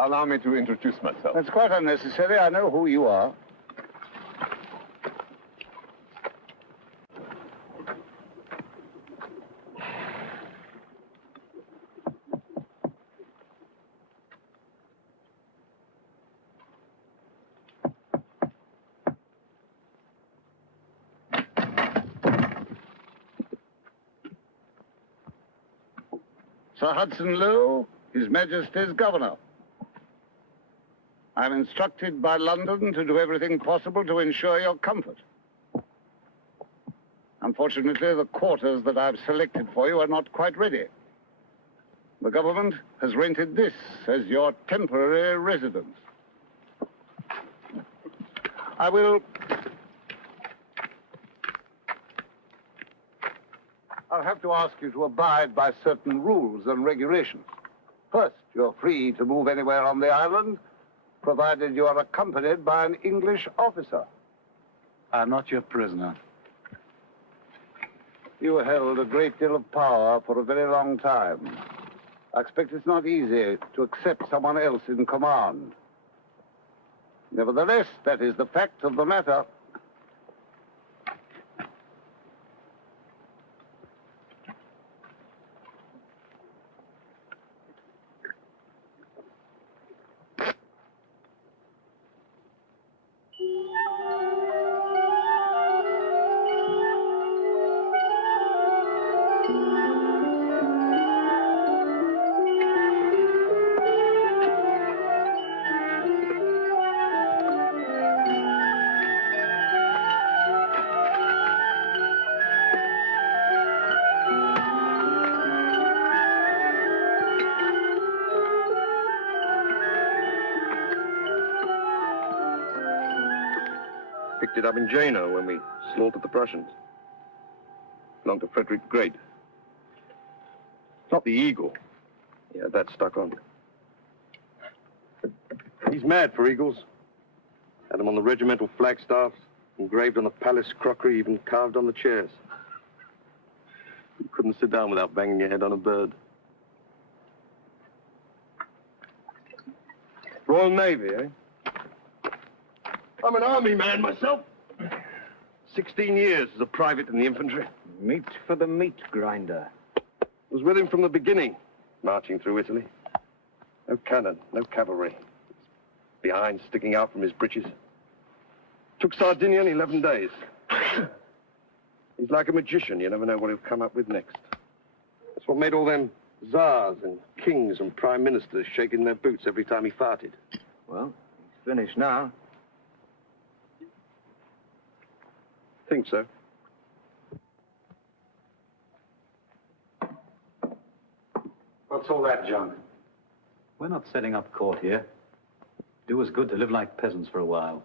Allow me to introduce myself. That's quite unnecessary. I know who you are. Sir Hudson Lowe, His Majesty's Governor. I'm instructed by London to do everything possible to ensure your comfort. Unfortunately, the quarters that I've selected for you are not quite ready. The government has rented this as your temporary residence. I'll have to ask you to abide by certain rules and regulations. First, you're free to move anywhere on the island, provided you are accompanied by an English officer. I'm not your prisoner. You held a great deal of power for a very long time. I expect it's not easy to accept someone else in command. Nevertheless, that is the fact of the matter. Picked it up in Jena when we slaughtered the Prussians. Belonged to Frederick the Great. Not the eagle. Yeah, that stuck on. He's mad for eagles. Had them on the regimental flagstaffs, engraved on the palace crockery, even carved on the chairs. You couldn't sit down without banging your head on a bird. Royal Navy, eh? I'm an army man myself. 16 years as a private in the infantry. Meat for the meat grinder. Was with him from the beginning, marching through Italy. No cannon, no cavalry. Behind, sticking out from his breeches. Took Sardinia in 11 days. He's like a magician. You never know what he'll come up with next. That's what made all them czars and kings and prime ministers shaking their boots every time he farted. Well, he's finished now. Think so. What's all that, John? We're not setting up court here. Do us good to live like peasants for a while.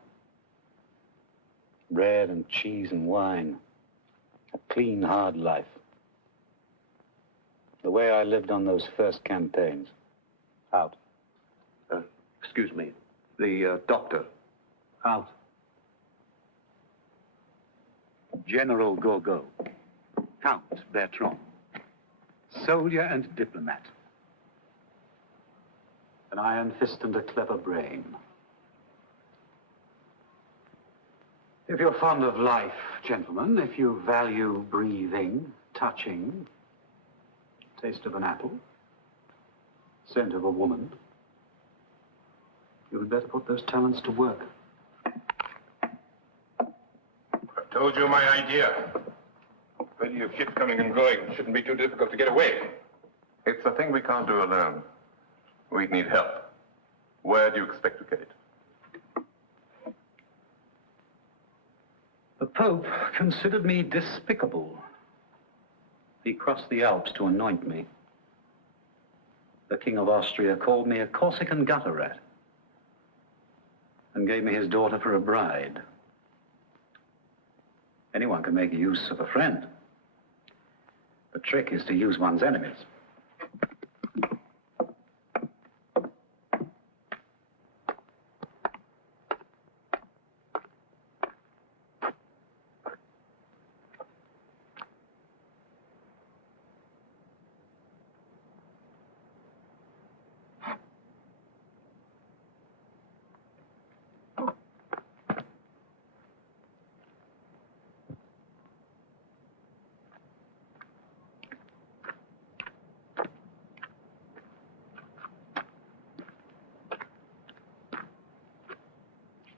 Bread and cheese and wine. A clean, hard life. The way I lived on those first campaigns. Out. Excuse me. The doctor. Out. General Gielgud. Count Bertrand. Soldier and diplomat. An iron fist and a clever brain. If you're fond of life, gentlemen, if you value breathing, touching, taste of an apple, scent of a woman, you had better put those talents to work. I told you my idea. Plenty of ships coming and going. Shouldn't be too difficult to get away. It's a thing we can't do alone. We'd need help. Where do you expect to get it? The Pope considered me despicable. He crossed the Alps to anoint me. The King of Austria called me a Corsican gutter rat and gave me his daughter for a bride. Anyone can make use of a friend. The trick is to use one's enemies.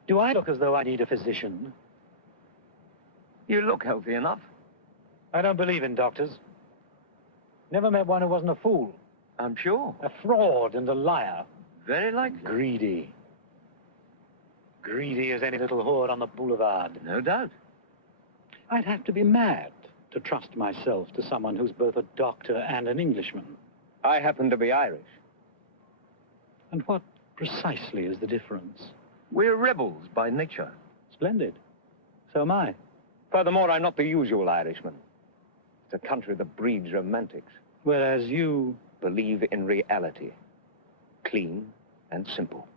Do I look as though I need a physician? You look healthy enough. I don't believe in doctors. Never met one who wasn't a fool. I'm sure. A fraud and a liar. Very likely. Greedy. Greedy as any little whore on the boulevard. No doubt. I'd have to be mad to trust myself to someone who's both a doctor and an Englishman. I happen to be Irish. And what precisely is the difference? We're rebels by nature. Splendid. So am I. Furthermore, I'm not the usual Irishman. It's a country that breeds romantics. Whereas you... Believe in reality. Clean and simple.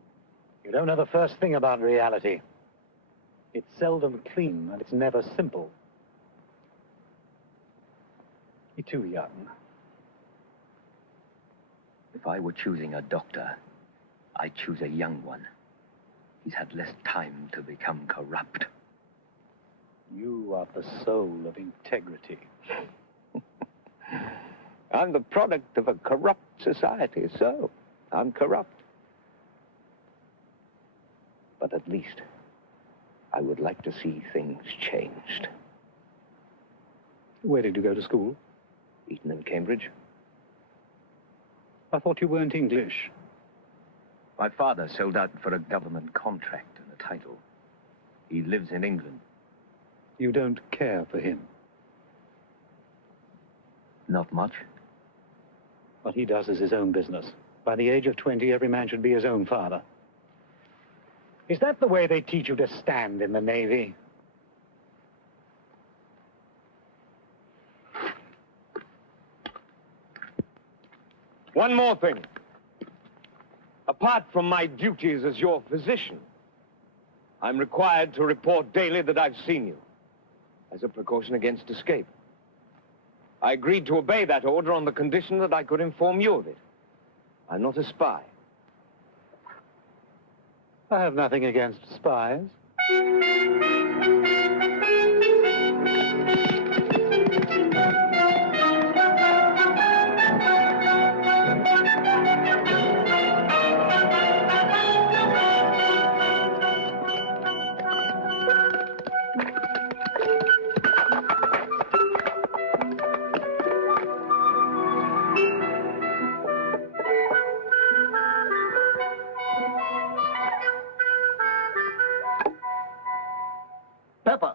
You don't know the first thing about reality. It's seldom clean and it's never simple. You're too young. If I were choosing a doctor, I'd choose a young one. He's had less time to become corrupt. You are the soul of integrity. I'm the product of a corrupt society, so I'm corrupt. But at least I would like to see things changed. Where did you go to school? Eton and Cambridge. I thought you weren't English. My father sold out for a government contract and a title. He lives in England. You don't care for him. Not much. What he does is his own business. By the age of 20, every man should be his own father. Is that the way they teach you to stand in the Navy? One more thing. Apart from my duties as your physician, I'm required to report daily that I've seen you, as a precaution against escape. I agreed to obey that order on the condition that I could inform you of it. I'm not a spy. I have nothing against spies. Pepper.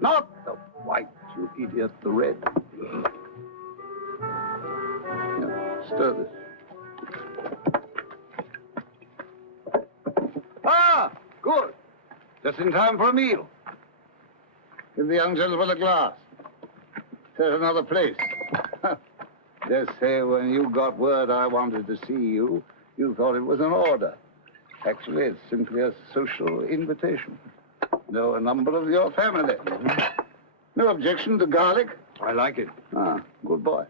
Not the white, you idiot, the red. Now, stir this. Ah, good. Just in time for a meal. Give the young gentleman a glass. Set another place. Dare say when you got word I wanted to see you, you thought it was an order. Actually, it's simply a social invitation. Know a number of your family. No objection to garlic? I like it. Ah, good boy.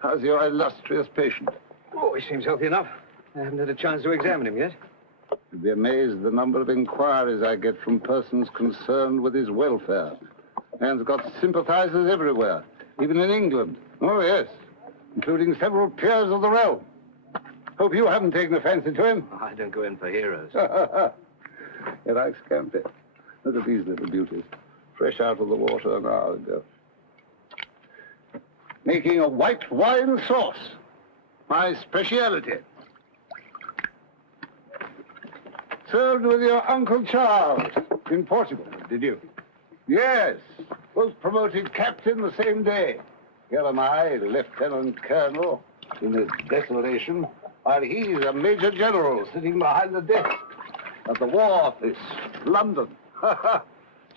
How's your illustrious patient? Oh, he seems healthy enough. I haven't had a chance to examine him yet. You'd be amazed at the number of inquiries I get from persons concerned with his welfare. Man's got sympathizers everywhere, even in England. Oh, yes, including several peers of the realm. Hope you haven't taken a fancy to him. I don't go in for heroes. He likes camping. Look at these little beauties. Fresh out of the water an hour ago. Making a white wine sauce. My speciality. Served with your Uncle Charles in Portugal. Did you? Yes. Both promoted captain the same day. Here am I, lieutenant colonel, in this desolation, while he's a major general sitting behind the desk at the War Office, London.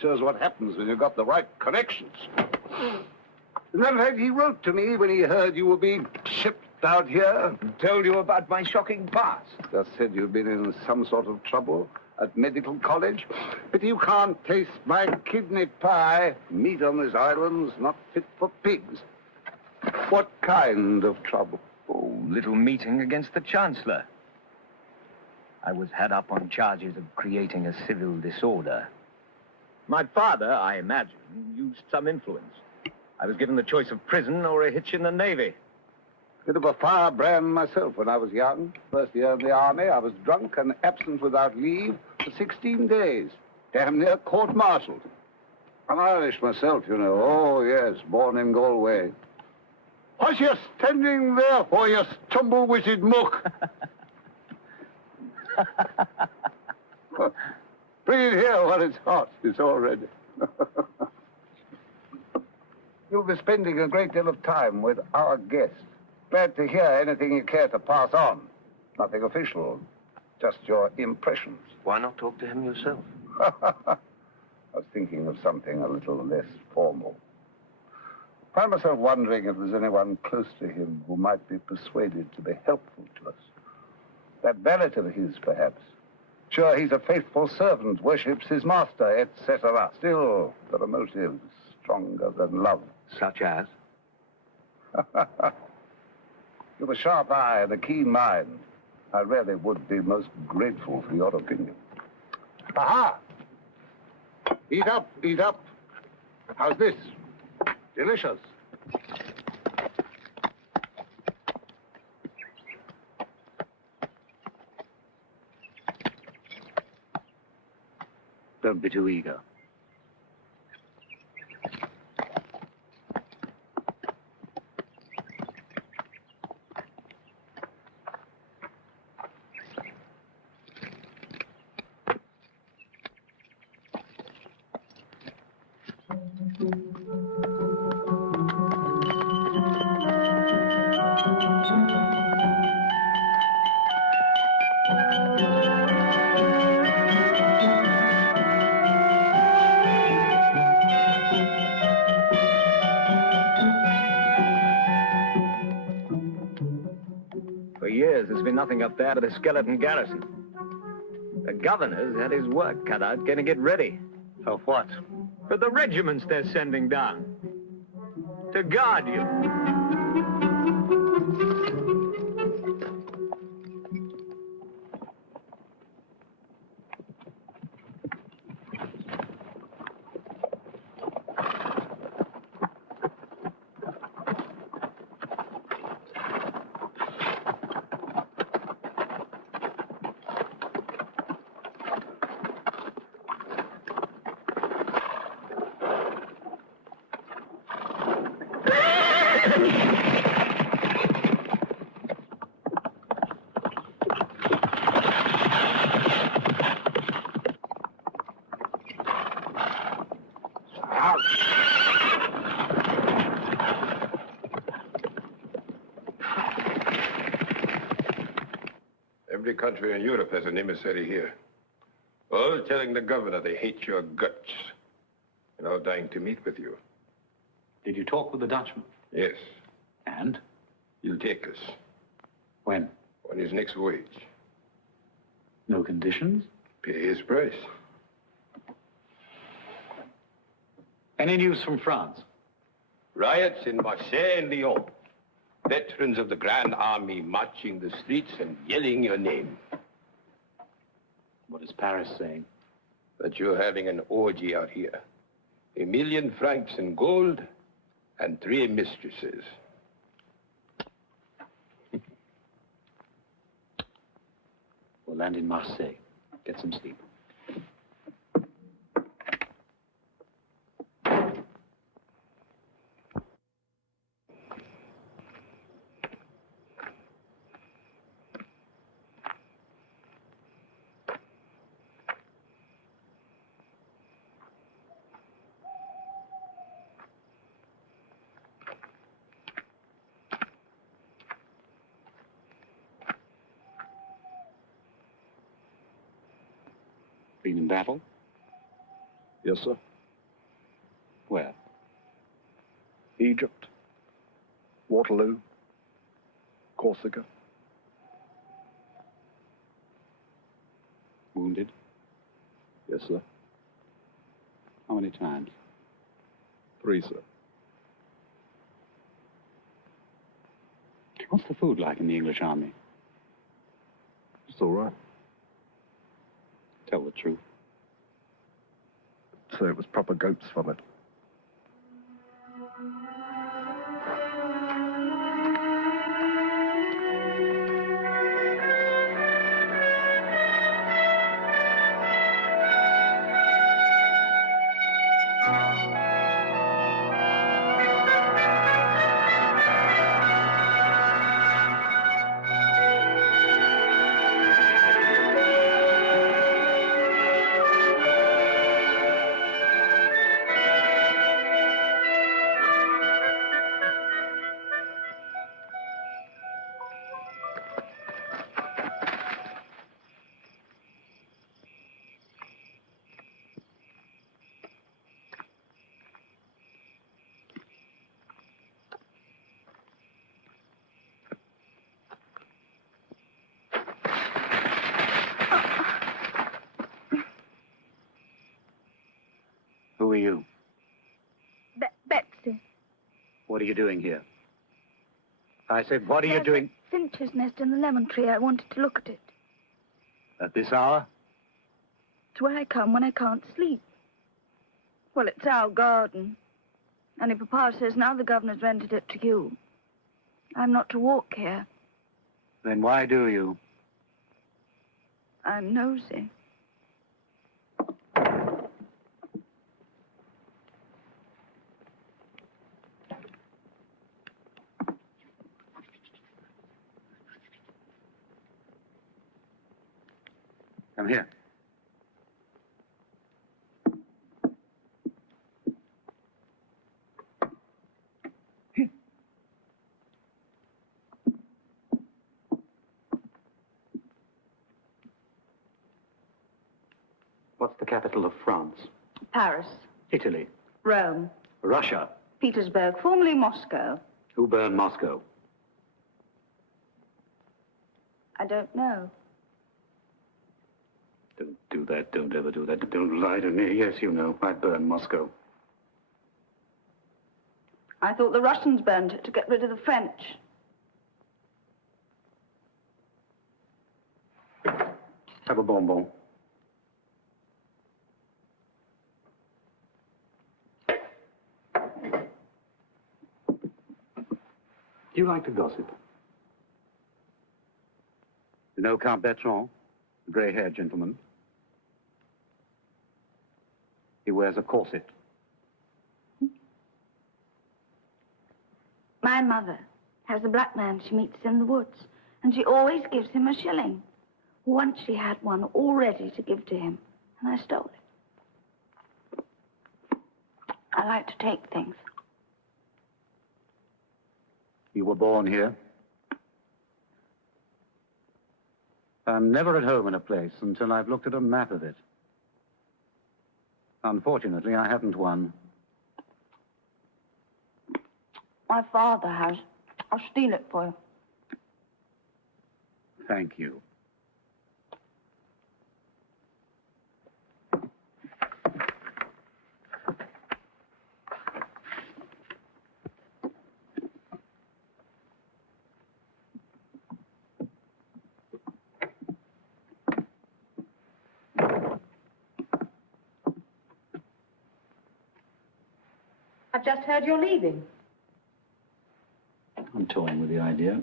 Shows what happens when you've got the right connections. As a matter of fact, he wrote to me when he heard you were being shipped out here. Told you about my shocking past. Just said you'd been in some sort of trouble at medical college. But you can't taste my kidney pie. Meat on this island's not fit for pigs. What kind of trouble? Oh, little meeting against the Chancellor. I was had up on charges of creating a civil disorder. My father, I imagine, used some influence. I was given the choice of prison or a hitch in the Navy. Bit of a firebrand myself when I was young. First year in the army, I was drunk and absent without leave for 16 days. Damn near court-martialed. I'm Irish myself, you know. Oh, yes, born in Galway. What's you standing there for, you stumble-witted muck? Bring it here while it's hot. It's all ready. You'll be spending a great deal of time with our guest. Glad to hear anything you care to pass on. Nothing official, just your impressions. Why not talk to him yourself? I was thinking of something a little less formal. I find myself wondering if there's anyone close to him who might be persuaded to be helpful to us. That valet of his, perhaps. Sure, he's a faithful servant, worships his master, etc. Still, there are motives stronger than love. Such as? You've a sharp eye and a keen mind. I really would be most grateful for your opinion. Aha! Eat up, eat up. How's this? Delicious. Don't be too eager. There's been nothing up there but a skeleton garrison. The governor's had his work cut out getting it ready. Of what? For the regiments they're sending down. To guard you. Every country in Europe has an emissary here. All telling the governor they hate your guts. And all dying to meet with you. Did you talk with the Dutchman? Yes. And? He'll take us. When? On his next voyage. No conditions? Pay his price. Any news from France? Riots in Marseille and Lyon. Veterans of the Grand Army marching the streets and yelling your name. What is Paris saying? That you're having an orgy out here. 1,000,000 francs in gold and 3 mistresses. We'll land in Marseille. Get some sleep. Been in battle? Yes, sir. Where? Egypt, Waterloo, Corsica. Wounded? Yes, sir. How many times? 3, sir. What's the food like in the English army? It's all right. Tell the truth. So it was proper goat's vomit. Who are you? Betsy. What are you doing here? I said, what are you doing? Finch's nest in the lemon tree. I wanted to look at it. At this hour? It's where I come when I can't sleep. Well, it's our garden. And if Papa says now the governor's rented it to you, I'm not to walk here. Then why do you? I'm nosy. Come here. What's the capital of France? Paris. Italy. Rome. Russia. Petersburg, formerly Moscow. Who burned Moscow? I don't know. Don't do that. Don't ever do that. Don't lie to me. Yes, you know. I burned Moscow. I thought the Russians burned it to get rid of the French. Have a bonbon. Do you like to gossip? You know Count Bertrand, the grey-haired gentleman? He wears a corset. My mother has a black man she meets in the woods, and she always gives him a shilling. Once she had one all ready to give to him, and I stole it. I like to take things. You were born here? I'm never at home in a place until I've looked at a map of it. Unfortunately, I haven't one. My father has. I'll steal it for you. Thank you. I've just heard you're leaving. I'm toying with the idea.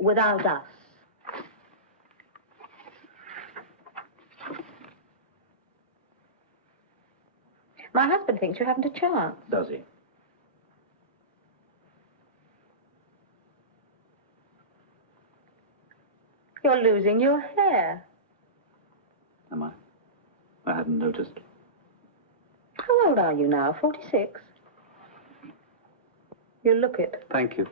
Without us. My husband thinks you haven't a chance. Does he? You're losing your hair. Am I? I hadn't noticed. How old are you now? 46? You look it. Thank you.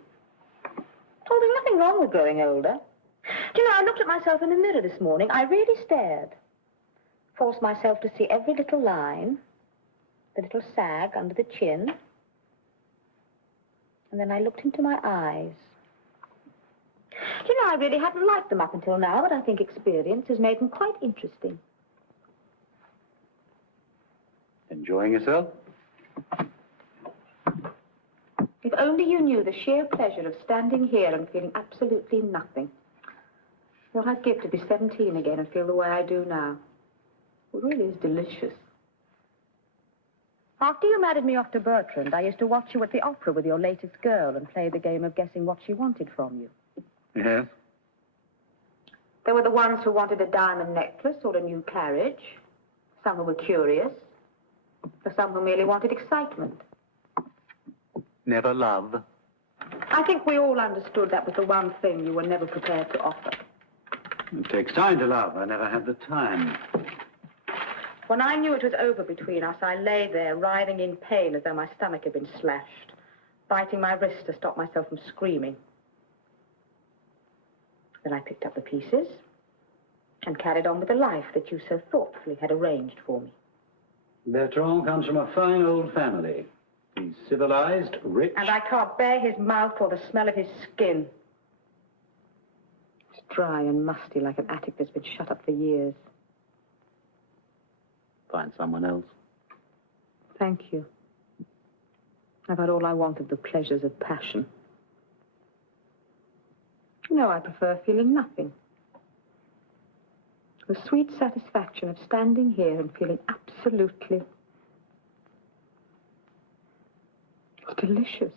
Oh, there's nothing wrong with growing older. Do you know, I looked at myself in the mirror this morning. I really stared. Forced myself to see every little line, the little sag under the chin. And then I looked into my eyes. Do you know, I really hadn't liked them up until now, but I think experience has made them quite interesting. Enjoying yourself? If only you knew the sheer pleasure of standing here and feeling absolutely nothing. What I'd give to be 17 again and feel the way I do now. It really is delicious. After you married me off to Bertrand, I used to watch you at the opera with your latest girl and play the game of guessing what she wanted from you. Yes. There were the ones who wanted a diamond necklace or a new carriage. Some who were curious. For some who merely wanted excitement. Never love. I think we all understood that was the one thing you were never prepared to offer. It takes time to love. I never had the time. When I knew it was over between us, I lay there, writhing in pain as though my stomach had been slashed, biting my wrist to stop myself from screaming. Then I picked up the pieces and carried on with the life that you so thoughtfully had arranged for me. Bertrand comes from a fine old family. He's civilized, rich. And I can't bear his mouth or the smell of his skin. It's dry and musty like an attic that's been shut up for years. Find someone else. Thank you. I've had all I want of the pleasures of passion. No, I prefer feeling nothing. The sweet satisfaction of standing here and feeling absolutely... It's delicious.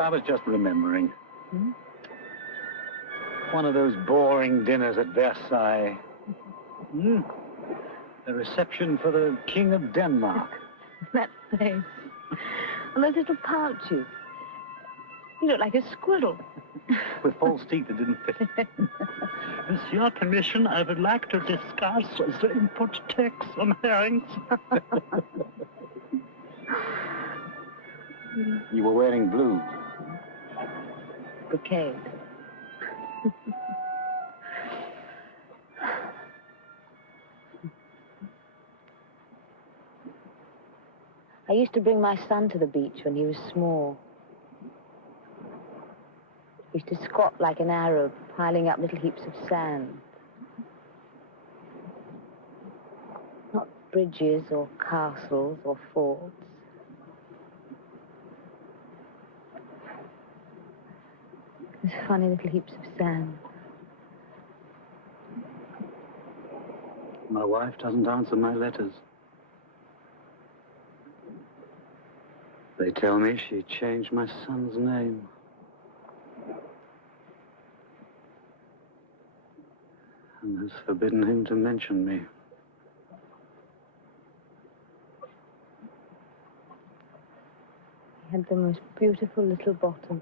I was just remembering. One of those boring dinners at Versailles. The reception for the King of Denmark. That face. And those little pouches. You look like a squirrel. With false teeth that didn't fit. With your permission, I would like to discuss the import tax on herrings. You were wearing blue. Brocade. I used to bring my son to the beach when he was small. He used to squat like an Arab, piling up little heaps of sand. Not bridges or castles or forts. These funny little heaps of sand. My wife doesn't answer my letters. They tell me she changed my son's name. And has forbidden him to mention me. He had the most beautiful little bottom.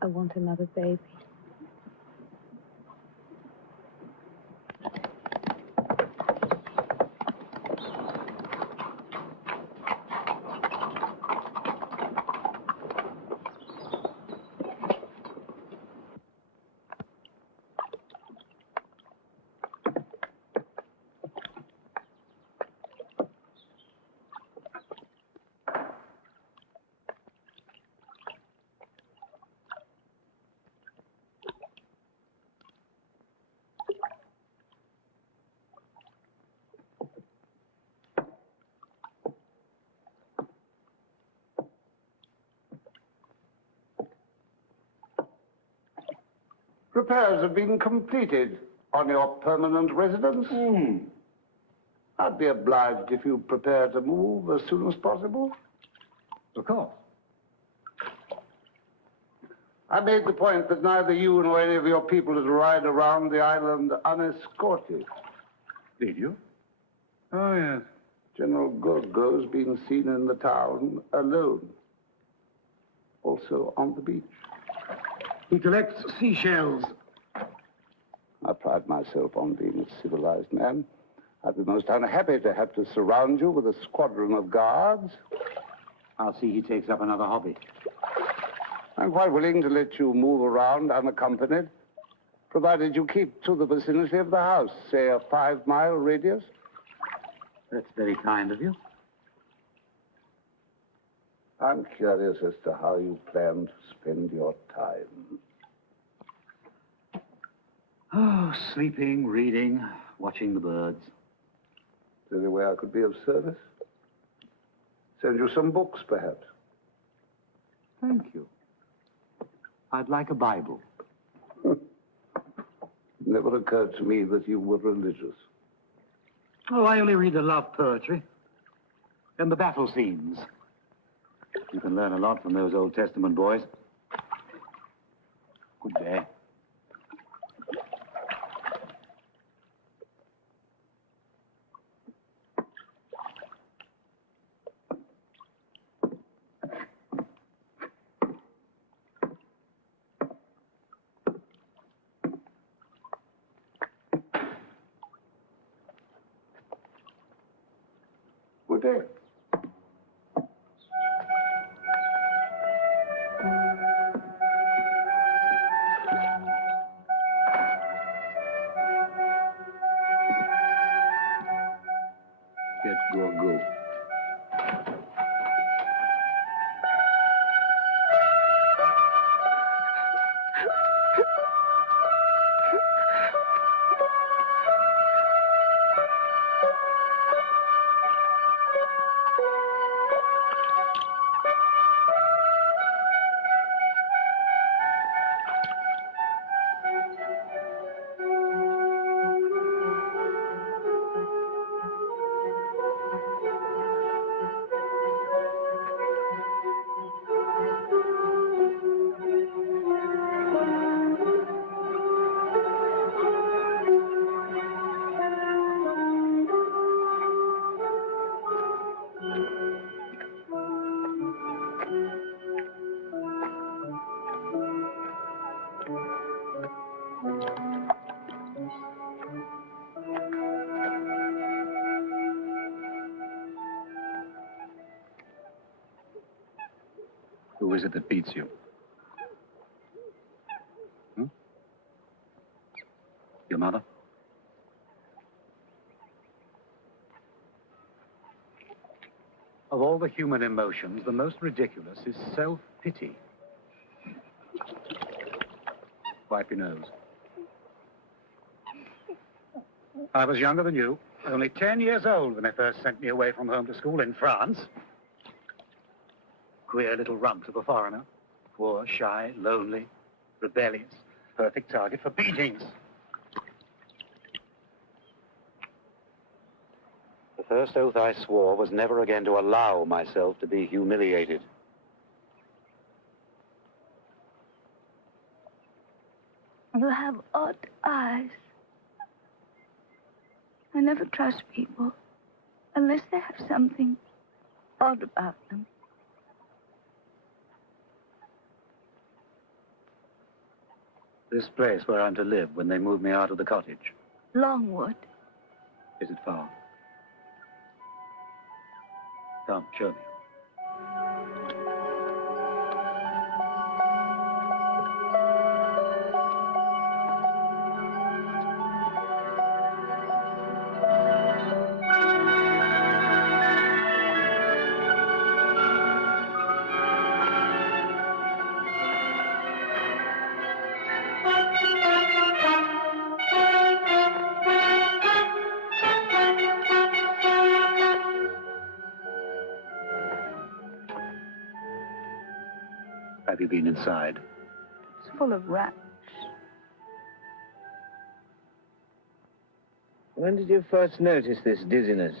I want another baby. Repairs have been completed on your permanent residence. I'd be obliged if you prepare to move as soon as possible. Of course. I made the point that neither you nor any of your people is to ride around the island unescorted. Did you? Oh, yes. General Gielgud's been seen in the town alone. Also on the beach. He collects seashells. I pride myself on being a civilized man. I'd be most unhappy to have to surround you with a squadron of guards. I'll see he takes up another hobby. I'm quite willing to let you move around unaccompanied, provided you keep to the vicinity of the house, say a 5-mile radius. That's very kind of you. I'm curious as to how you plan to spend your time. Oh, sleeping, reading, watching the birds. Is there any way I could be of service? Send you some books, perhaps. Thank you. I'd like a Bible. It never occurred to me that you were religious. Oh, I only read the love poetry and the battle scenes. You can learn a lot from those Old Testament boys. Good day. Good day. Get go. Who is it that beats you? Your mother? Of all the human emotions, the most ridiculous is self-pity. Wipe your nose. I was younger than you, only 10 years old when they first sent me away from home to school in France. Queer little rump of a foreigner. Poor, shy, lonely, rebellious. Perfect target for beatings. The first oath I swore was never again to allow myself to be humiliated. You have odd eyes. I never trust people unless they have something odd about them. This place where I'm to live when they move me out of the cottage. Longwood. Is it far? Come, show me. Have you been inside? It's full of rats. When did you first notice this dizziness?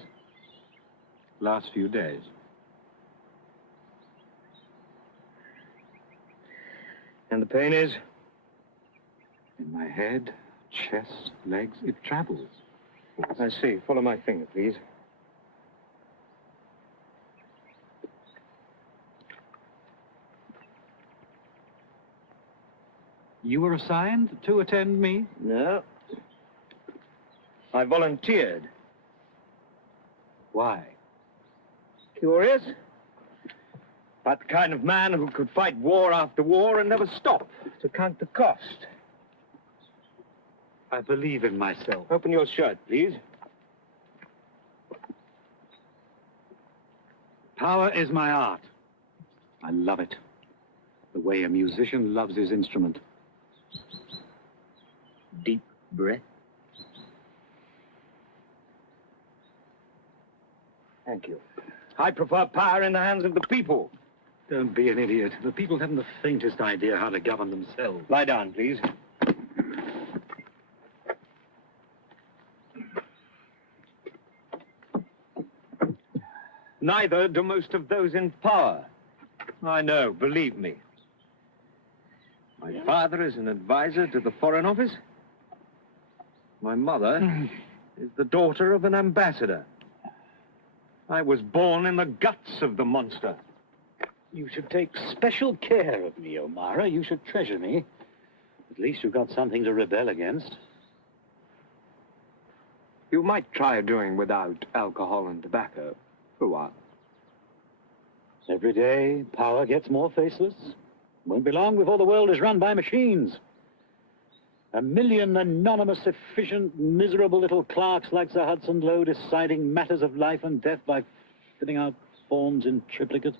Last few days. And the pain is? In my head, chest, legs, it travels. I see. Follow my finger, please. You were assigned to attend me? No. I volunteered. Why? Curious? But the kind of man who could fight war after war and never stop to count the cost. I believe in myself. Open your shirt, please. Power is my art. I love it. The way a musician loves his instrument. Deep breath. Thank you. I prefer power in the hands of the people. Don't be an idiot. The people haven't the faintest idea how to govern themselves. Lie down, please. Neither do most of those in power. I know, believe me. My father is an advisor to the Foreign Office. My mother is the daughter of an ambassador. I was born in the guts of the monster. You should take special care of me, O'Mara. You should treasure me. At least you've got something to rebel against. You might try doing without alcohol and tobacco for a while. Every day, power gets more faceless. Won't be long before the world is run by machines. 1 million anonymous, efficient, miserable little clerks like Sir Hudson Lowe deciding matters of life and death by filling out forms in triplicate.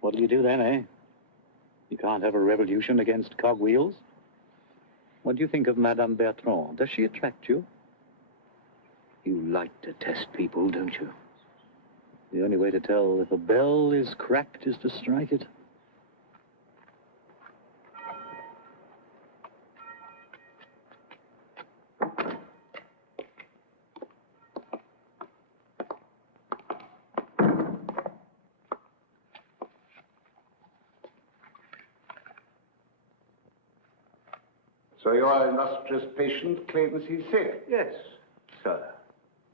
What'll you do then, eh? You can't have a revolution against cogwheels? What do you think of Madame Bertrand? Does she attract you? You like to test people, don't you? The only way to tell if a bell is cracked is to strike it. So your illustrious patient claims he's sick? Yes, sir.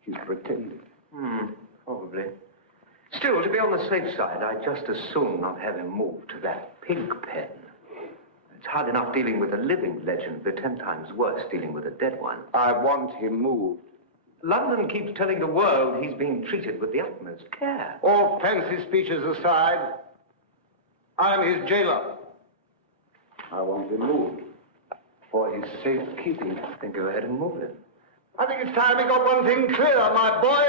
He's pretending. Probably. Still, to be on the safe side, I'd just as soon not have him moved to that pig pen. It's hard enough dealing with a living legend, but 10 times worse dealing with a dead one. I want him moved. London keeps telling the world he's being treated with the utmost care. All fancy speeches aside, I'm his jailer. I want him moved for his safekeeping. Then go ahead and move him. I think it's time we got one thing clear, my boy.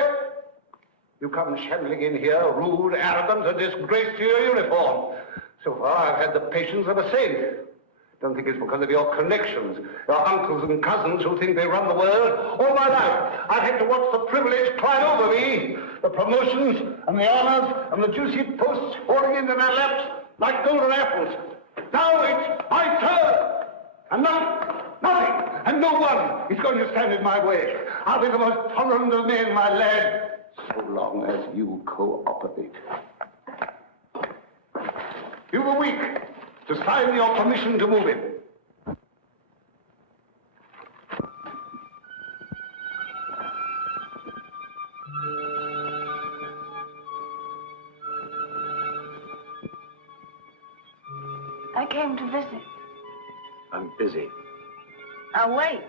You come shambling in here, rude, arrogant, a disgrace to your uniform. So far, I've had the patience of a saint. Don't think it's because of your connections, your uncles and cousins who think they run the world. All my life, I've had to watch the privilege climb over me, the promotions and the honors and the juicy posts falling into their laps like golden apples. Now it's my turn, and nothing, and no one is going to stand in my way. I'll be the most tolerant of men, my lad, so long as you cooperate. You were weak to sign your permission to move him. I came to visit. I'm busy. I'll wait.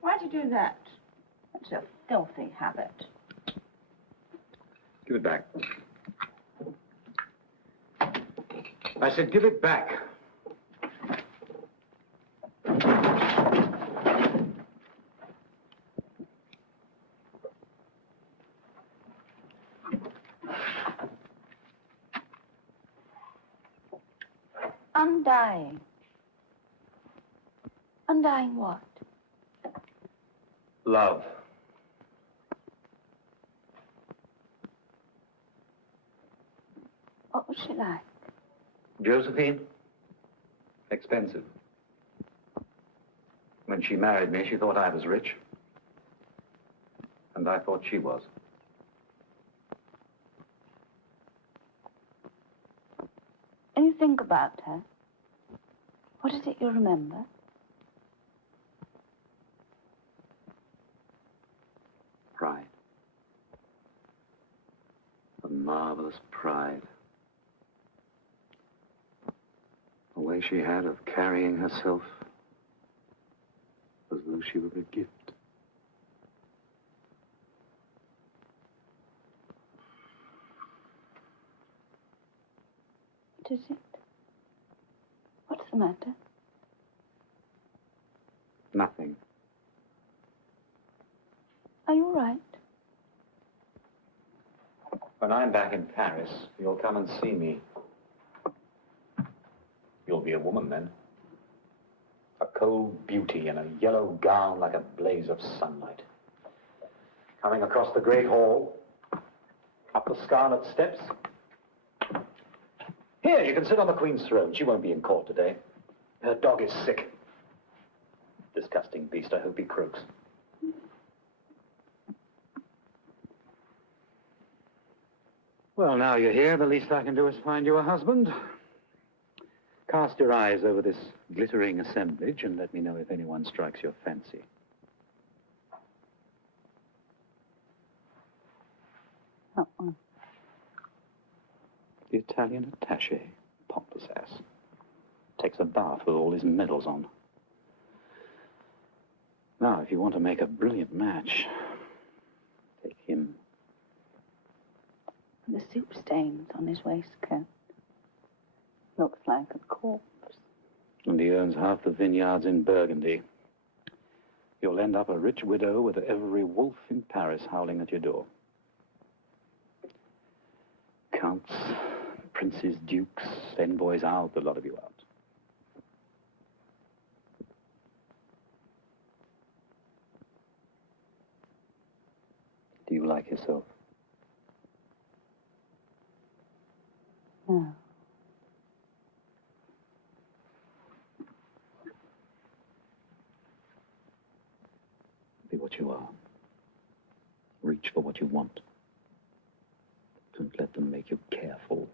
Why'd you do that? That's a filthy habit. Give it back. I said give it back. Undying. Undying what? Love. What was she like? Josephine? Expensive. When she married me, she thought I was rich. And I thought she was. When you think about her, what is it you remember? Pride. A marvelous pride. A way she had of carrying herself as though she were a gift. What is it? What's the matter? Nothing. Are you all right? When I'm back in Paris, you'll come and see me. You'll be a woman then. A cold beauty in a yellow gown like a blaze of sunlight. Coming across the great hall, up the scarlet steps. Here, you can sit on the Queen's throne. She won't be in court today. Her dog is sick. Disgusting beast. I hope he croaks. Well, now you're here, the least I can do is find you a husband. Cast your eyes over this glittering assemblage and let me know if anyone strikes your fancy. The Italian attaché, pompous ass. Takes a bath with all his medals on. Now, if you want to make a brilliant match, take him. The soup stains on his waistcoat. Looks like a corpse. And he owns half the vineyards in Burgundy. You'll end up a rich widow with every wolf in Paris howling at your door. Counts, princes, dukes, envoys, out, the lot of you out. Do you like yourself? No. Be what you are. Reach for what you want. Don't let them make you careful.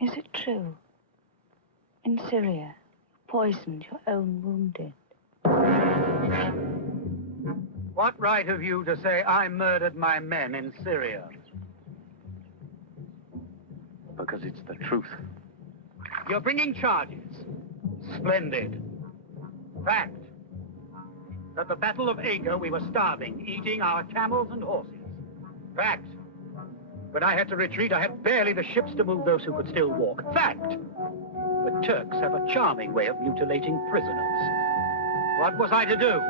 Is it true? In Syria, you poisoned your own wounded. What right have you to say I murdered my men in Syria? Because it's the truth. You're bringing charges. Splendid. Fact. At the Battle of Haigh, we were starving, eating our camels and horses. Fact. When I had to retreat, I had barely the ships to move those who could still walk. Fact. The Turks have a charming way of mutilating prisoners. What was I to do?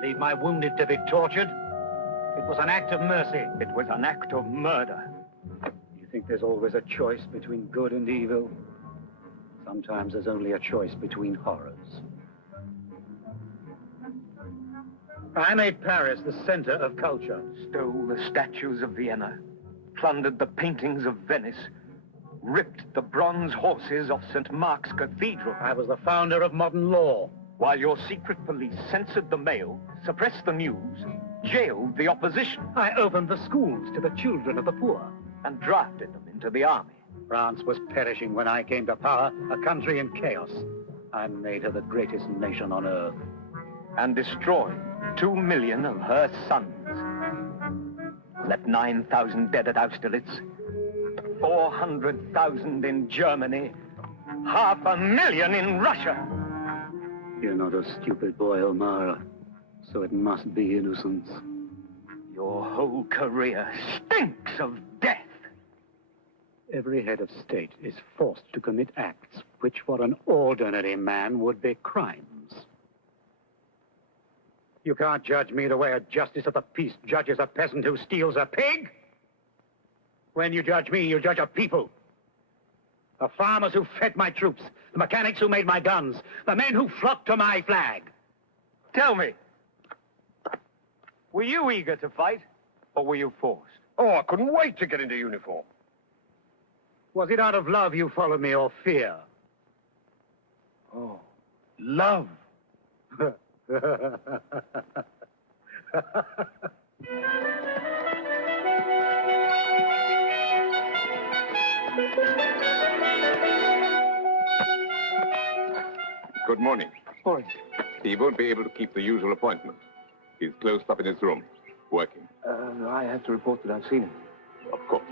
Leave my wounded to be tortured? It was an act of mercy. It was an act of murder. You think there's always a choice between good and evil? Sometimes there's only a choice between horrors. I made Paris the center of culture. Stole the statues of Vienna, plundered the paintings of Venice, ripped the bronze horses of St. Mark's Cathedral. I was the founder of modern law. While your secret police censored the mail, suppressed the news, jailed the opposition. I opened the schools to the children of the poor. And drafted them into the army. France was perishing when I came to power, a country in chaos. I made her the greatest nation on earth. And destroyed 2 million of her sons. Left 9,000 dead at Austerlitz, 400,000 in Germany, 500,000 in Russia. You're not a stupid boy, O'Mara, so it must be innocence. Your whole career stinks of death. Every head of state is forced to commit acts which for an ordinary man would be crimes. You can't judge me the way a justice of the peace judges a peasant who steals a pig. When you judge me, you judge a people. The farmers who fed my troops, the mechanics who made my guns, the men who flocked to my flag. Tell me, were you eager to fight, or were you forced? Oh, I couldn't wait to get into uniform. Was it out of love you followed me, or fear? Oh, love. Good morning. Morning. He won't be able to keep the usual appointment. He's closed up in his room, working. I have to report that I've seen him. Of course.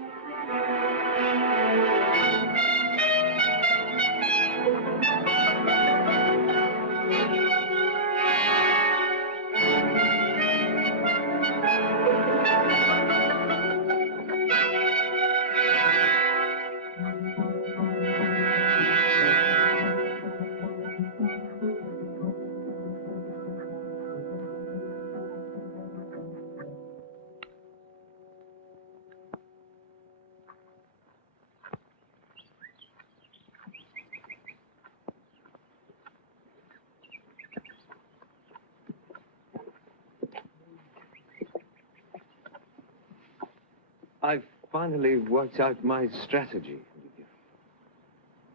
I've finally worked out my strategy with you.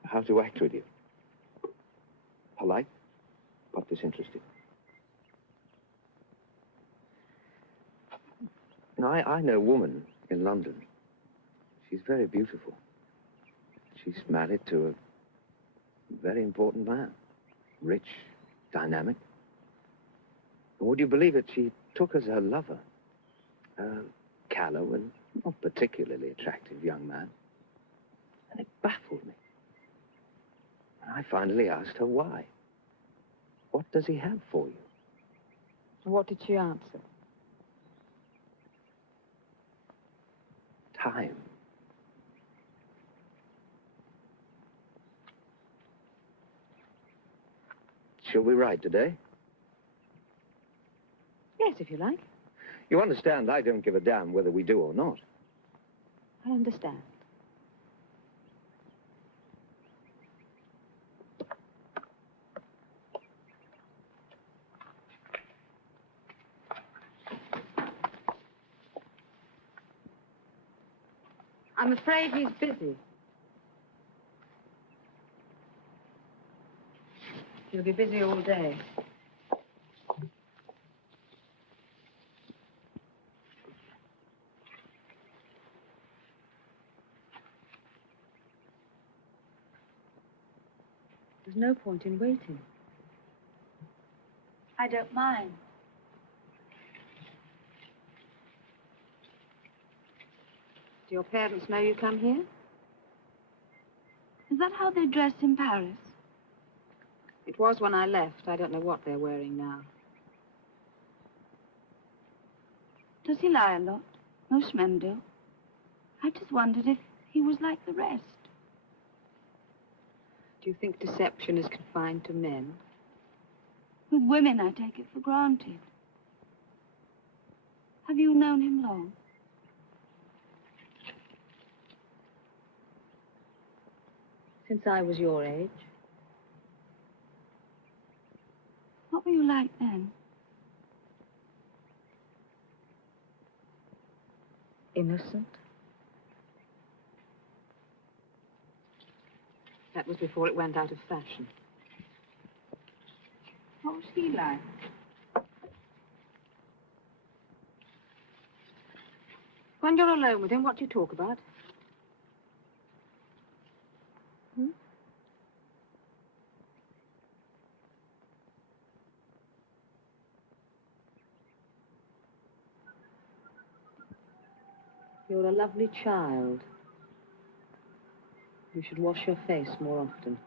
How to act with you. Polite, but disinterested. Now, I know a woman in London. She's very beautiful. She's married to a very important man. Rich, dynamic. And would you believe it, she took as her lover a callow and not particularly attractive young man. And it baffled me. And I finally asked her why. What does he have for you? What did she answer? Time. Shall we ride today? Yes, if you like. You understand, I don't give a damn whether we do or not. I understand. I'm afraid he's busy. He'll be busy all day. There's no point in waiting. I don't mind. Do your parents know you come here? Is that how they dress in Paris? It was when I left. I don't know what they're wearing now. Does he lie a lot? Most men do. I just wondered if he was like the rest. Do you think deception is confined to men? With women, I take it for granted. Have you known him long? Since I was your age. What were you like then? Innocent. That was before it went out of fashion. What was he like? When you're alone with him, what do you talk about? You're a lovely child. You should wash your face more often.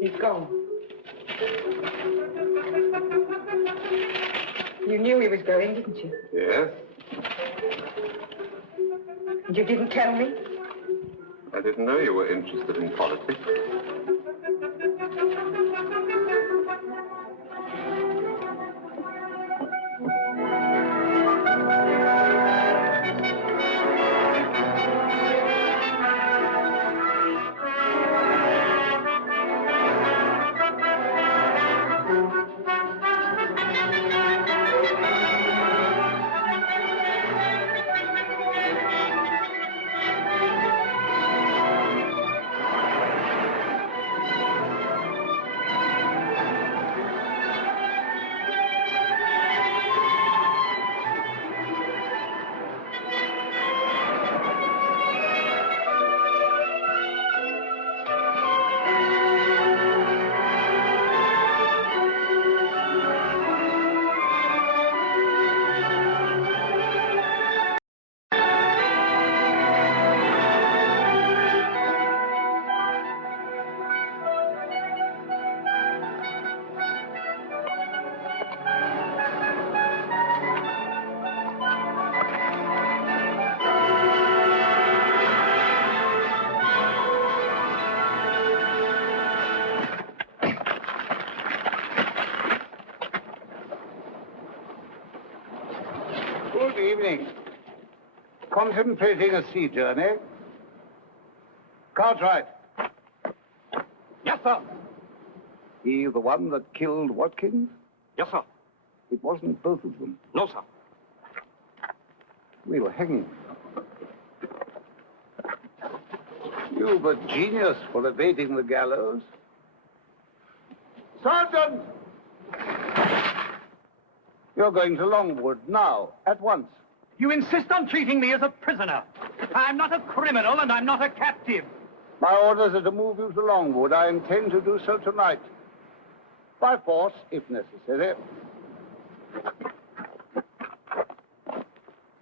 He's gone. You knew he was going, didn't you? Yes? And you didn't tell me? I didn't know you were interested in politics. evening. Contemplating a sea journey. Cartwright. Yes, sir. He the one that killed Watkins? Yes, sir. It wasn't both of them. No, sir. We'll hang him. You've a genius for evading the gallows. Sergeant! You're going to Longwood now, at once. You insist on treating me as a prisoner. I'm not a criminal and I'm not a captive. My orders are to move you to Longwood. I intend to do so tonight. By force, if necessary.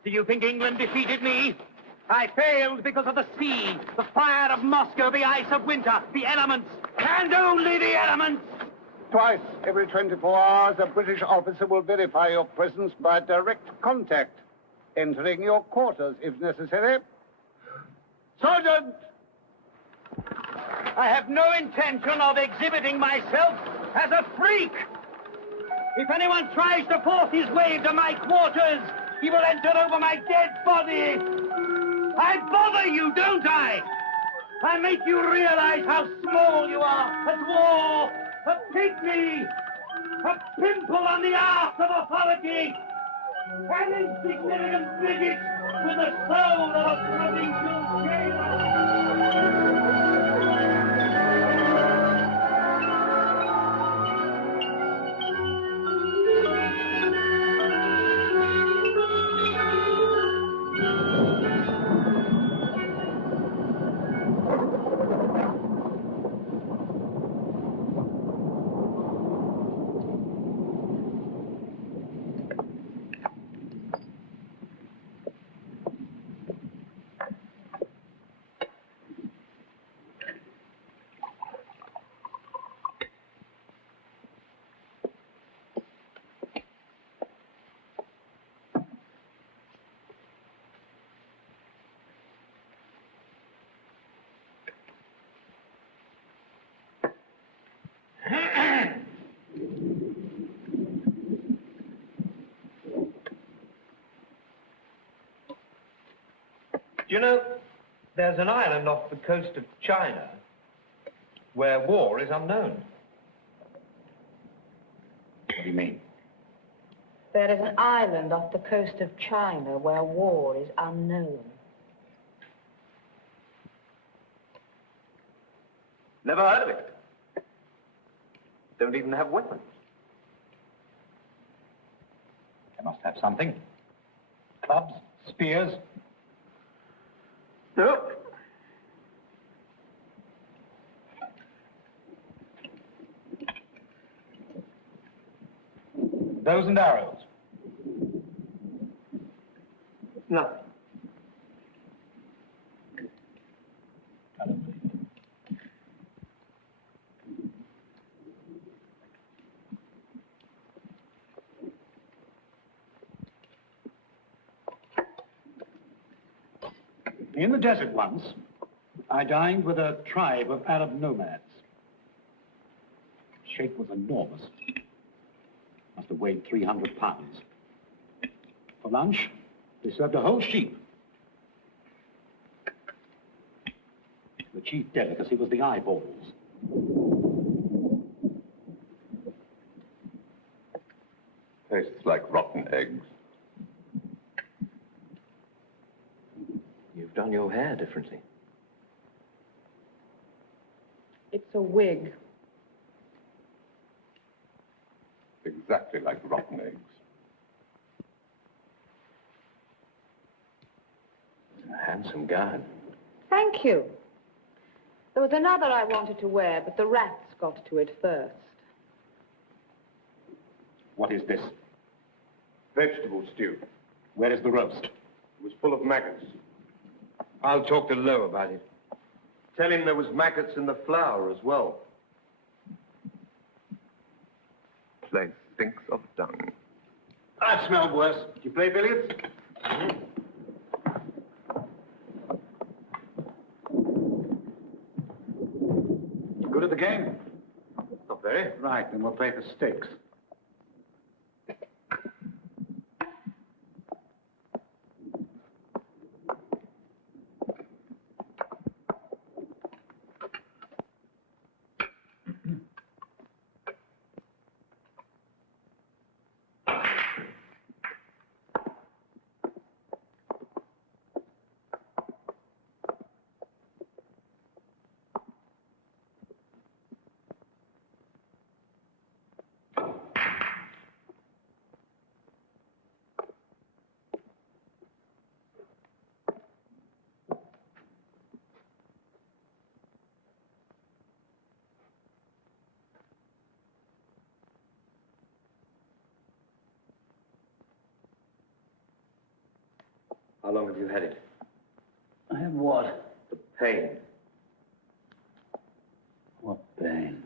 Do you think England defeated me? I failed because of the sea, the fire of Moscow, the ice of winter, the elements, and only the elements. Twice every 24 hours, a British officer will verify your presence by direct contact, entering your quarters if necessary. Sergeant! I have no intention of exhibiting myself as a freak. If anyone tries to force his way to my quarters, he will enter over my dead body. I bother you, don't I? I make you realize how small you are at war, a pygmy, a pimple on the arse of authority, an insignificant midget with the soul of a provincial jailer. You know, there's an island off the coast of China where war is unknown. What do you mean? There is an island off the coast of China where war is unknown. Never heard of it. Don't even have weapons. They must have something. Clubs, spears. No. Bows and arrows. Nothing. I don't believe it. In the desert once, I dined with a tribe of Arab nomads. Shape was enormous. Must have weighed 300 pounds. For lunch, they served a whole sheep. The chief delicacy was the eyeballs. Tastes like rotten eggs. You've done your hair differently. It's a wig. Exactly like rotten eggs. A handsome gown. Thank you. There was another I wanted to wear, but the rats got to it first. What is this? Vegetable stew. Where is the roast? It was full of maggots. I'll talk to Lowe about it. Tell him there was maggots in the flour as well. Place stinks of dung. I've smelled worse. Do you play billiards? Good at the game? Not very. Right, then we'll play for stakes. How long have you had it? I have what? The pain. What pain?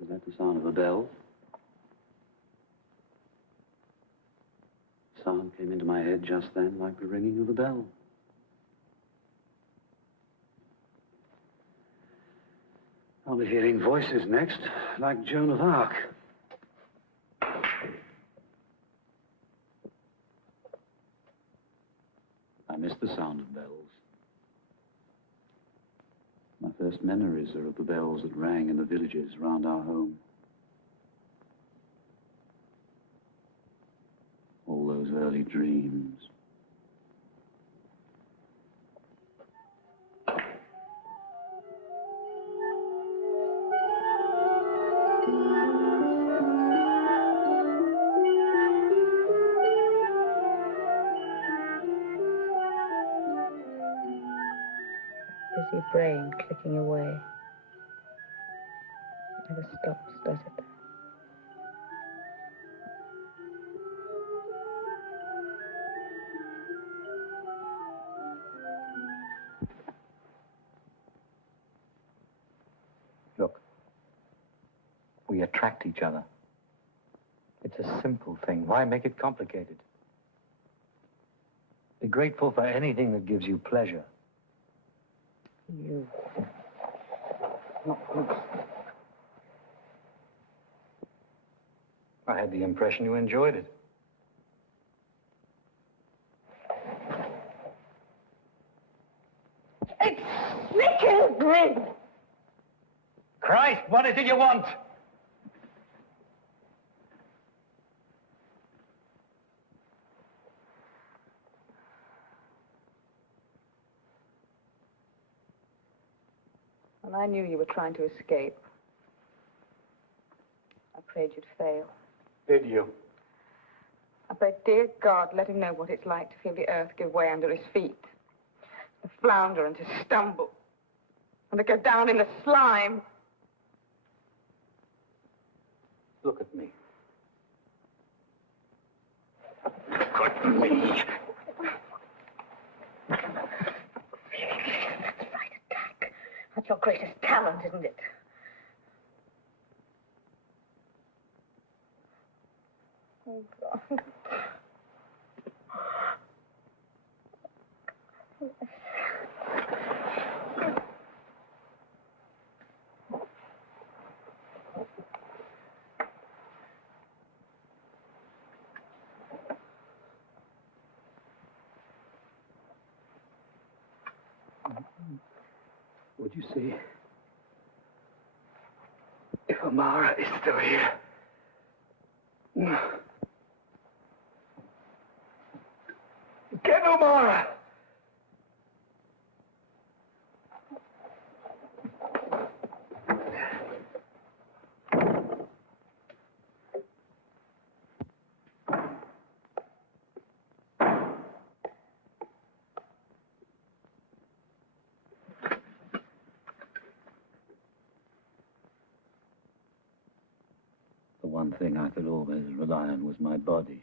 Was that the sound of a bell? Sound came into my head just then like the ringing of a bell. I'll be hearing voices next, like Joan of Arc. I miss the sound of bells. My first memories are of the bells that rang in the villages round our home. All those early dreams. Busy brain clicking away. It never stops, does it? Look, we attract each other. It's a simple thing. Why make it complicated? Be grateful for anything that gives you pleasure. You. Not good. I had the impression you enjoyed it. It's Richardson! Christ, what is it you want? When I knew you were trying to escape, I prayed you'd fail. Did you? I prayed, dear God, let him know what it's like to feel the earth give way under his feet, to flounder and to stumble, and to go down in the slime. Look at me. Look at me. That's your greatest talent, isn't it? Oh, God. Would you see if Amara is still here? Get Amara! The one thing I could always rely on was my body.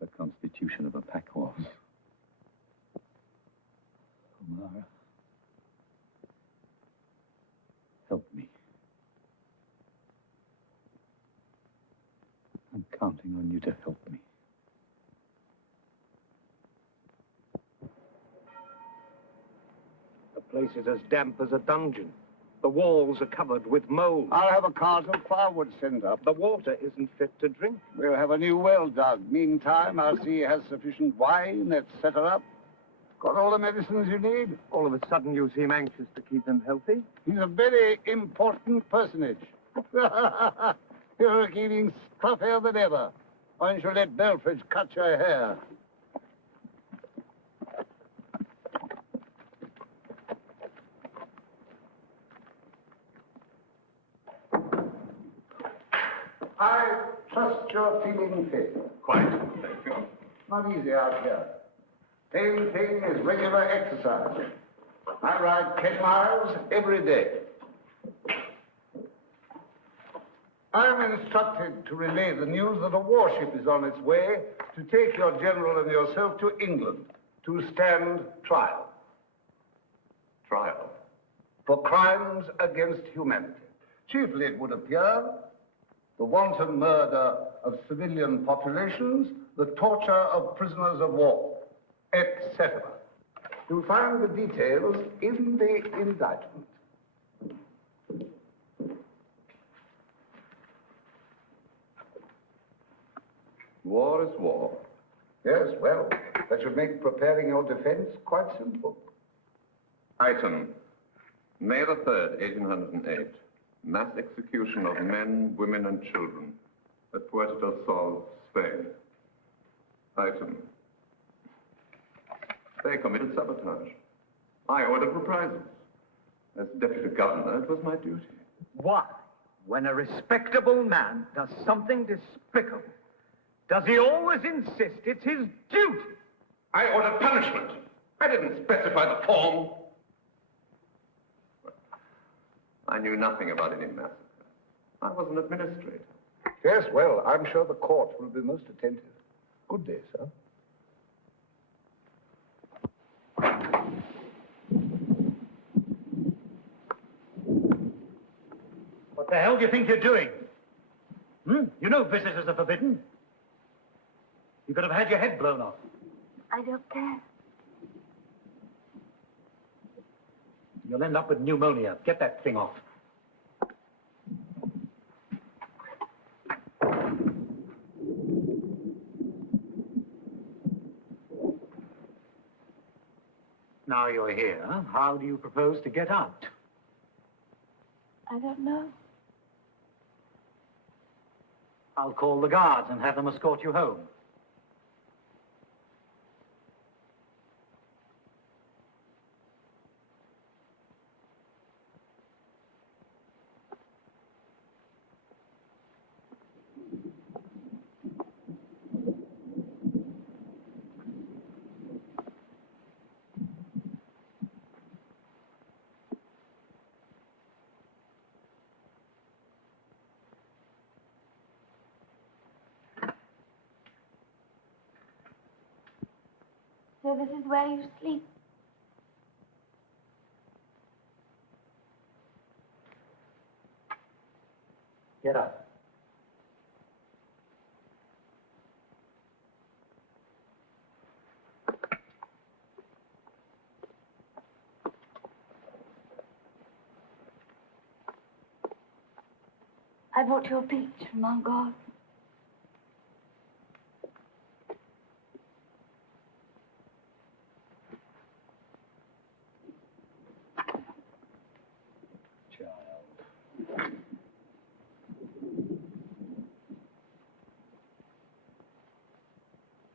The constitution of a pack horse. Amara, help me. I'm counting on you to help me. The place is as damp as a dungeon. The walls are covered with mold. I'll have a cart of firewood sent up. The water isn't fit to drink. We'll have a new well dug. Meantime, I'll see he has sufficient wine. Let's set her up. Got all the medicines you need? All of a sudden you seem anxious to keep him healthy. He's a very important personage. You're looking scruffier than ever. Why don't you let Belfridge cut your hair? I trust you're feeling fit. Quite, thank you. Not easy out here. Main thing is regular exercise. I ride 10 miles every day. I am instructed to relay the news that a warship is on its way to take your general and yourself to England to stand trial. Trial. For crimes against humanity. Chiefly, it would appear, the wanton murder of civilian populations, the torture of prisoners of war, etc. You'll find the details in the indictment. War is war. Yes, well, that should make preparing your defense quite simple. Item, May the 3rd, 1808. Mass execution of men, women, and children at Puerto del Sol, Spain. Item, they committed sabotage. I ordered reprisals. As deputy governor, it was my duty. Why, when a respectable man does something despicable, does he always insist it's his duty? I ordered punishment. I didn't specify the form. I knew nothing about any massacre. I was an administrator. Yes, well, I'm sure the court will be most attentive. Good day, sir. What the hell do you think you're doing? You know visitors are forbidden. You could have had your head blown off. I don't care. You'll end up with pneumonia. Get that thing off. Now you're here, how do you propose to get out? I don't know. I'll call the guards and have them escort you home. So this is where you sleep. Get up. I brought you a peach from our garden.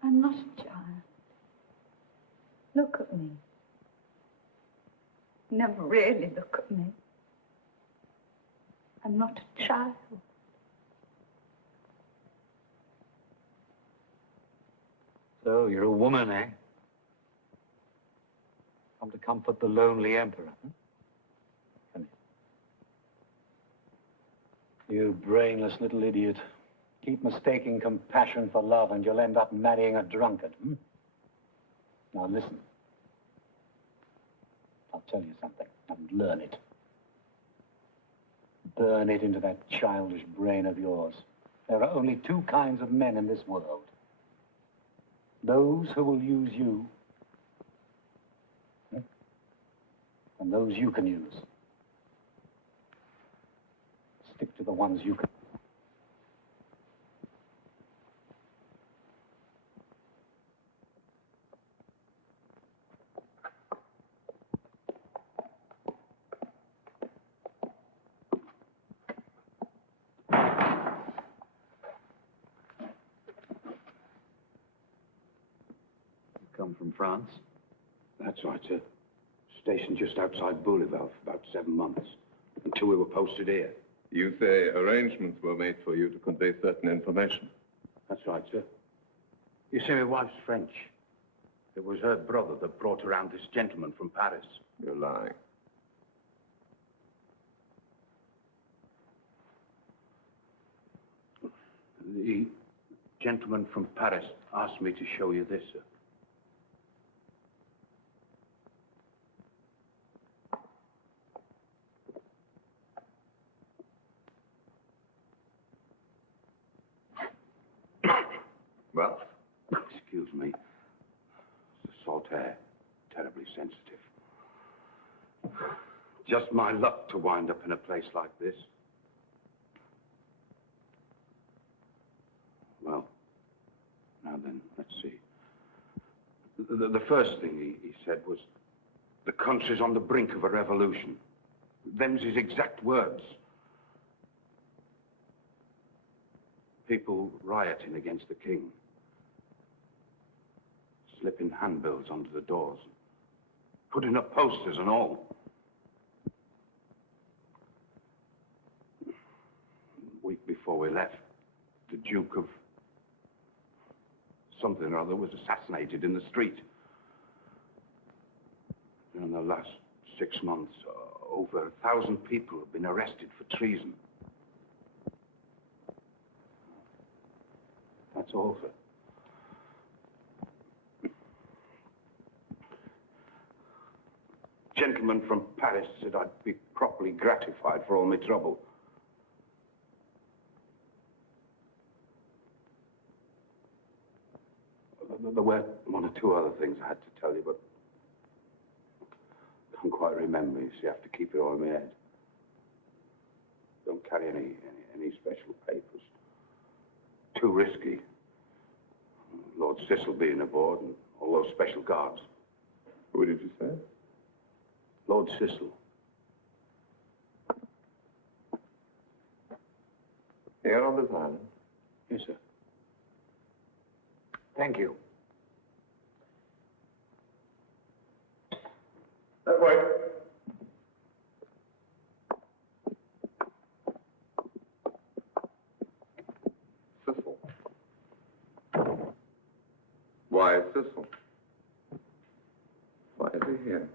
I'm not a child. Look at me. Never really look at me. I'm not a child. So you're a woman, eh? Come to comfort the lonely emperor. Come here. You brainless little idiot. Keep mistaking compassion for love and you'll end up marrying a drunkard. Now listen. I'll tell you something and learn it. Burn it into that childish brain of yours. There are only two kinds of men in this world. Those who will use you, and those you can use. Stick to the ones you can. Come from France? That's right, sir. Stationed just outside Bouleval for about 7 months, until we were posted here. You say arrangements were made for you to convey certain information. That's right, sir. You see, my wife's French. It was her brother that brought around this gentleman from Paris. You're lying. The gentleman from Paris asked me to show you this, sir. Well? Excuse me. It's a salt air. Terribly sensitive. Just my luck to wind up in a place like this. Well, now then, let's see. The first thing he said was, the country's on the brink of a revolution. Them's his exact words. People rioting against the king. Slipping handbills onto the doors. Putting up posters and all. A week before we left, the Duke of something or other was assassinated in the street. In the last 6 months, over 1,000 people have been arrested for treason. That's all, sir. Gentleman from Paris said I'd be properly gratified for all my trouble. There were one or two other things I had to tell you, but I can't quite remember. You see, I have to keep it all in my head. Don't carry any special papers. Too risky. Lord Sissal being aboard and all those special guards. Who did you say? Lord Sissal. Here on this island? Yes, sir. Thank you. That way. Sissal. Why Sissal? Why is he here?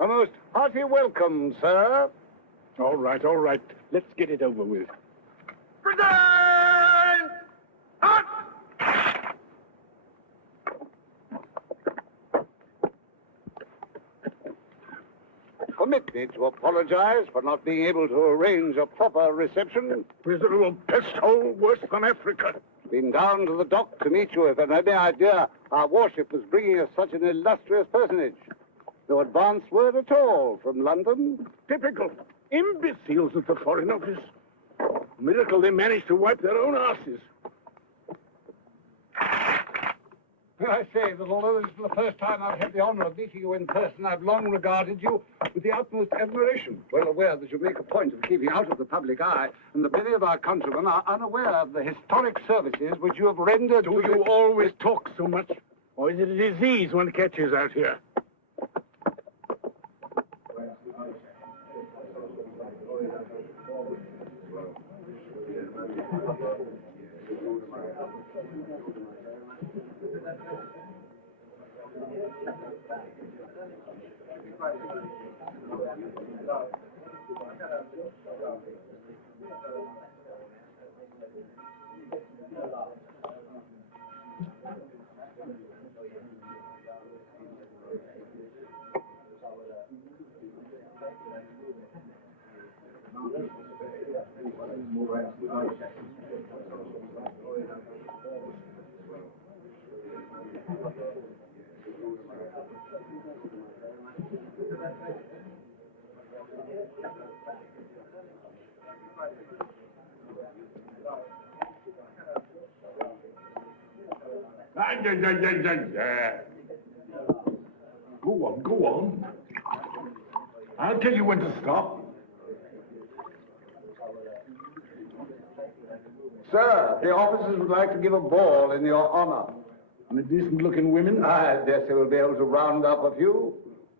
A most hearty welcome, sir. All right, all right. Let's get it over with. Present! Out! Permit me to apologize for not being able to arrange a proper reception. Miserable pest hole worse than Africa. Been down to the dock to meet you with an idea our warship was bringing us such an illustrious personage. No advance word at all from London. Typical. Imbeciles at the Foreign Office. Miracle they managed to wipe their own asses. May I say that although this is the first time I've had the honor of meeting you in person, I've long regarded you with the utmost admiration, well aware that you make a point of keeping out of the public eye, and that many of our countrymen are unaware of the historic services which you have rendered. Do you always talk so much? Or is it a disease one catches out here? Go on. I'll tell you when to stop. Sir, the officers would like to give a ball in your honor. And the decent-looking women? I guess they will be able to round up a few.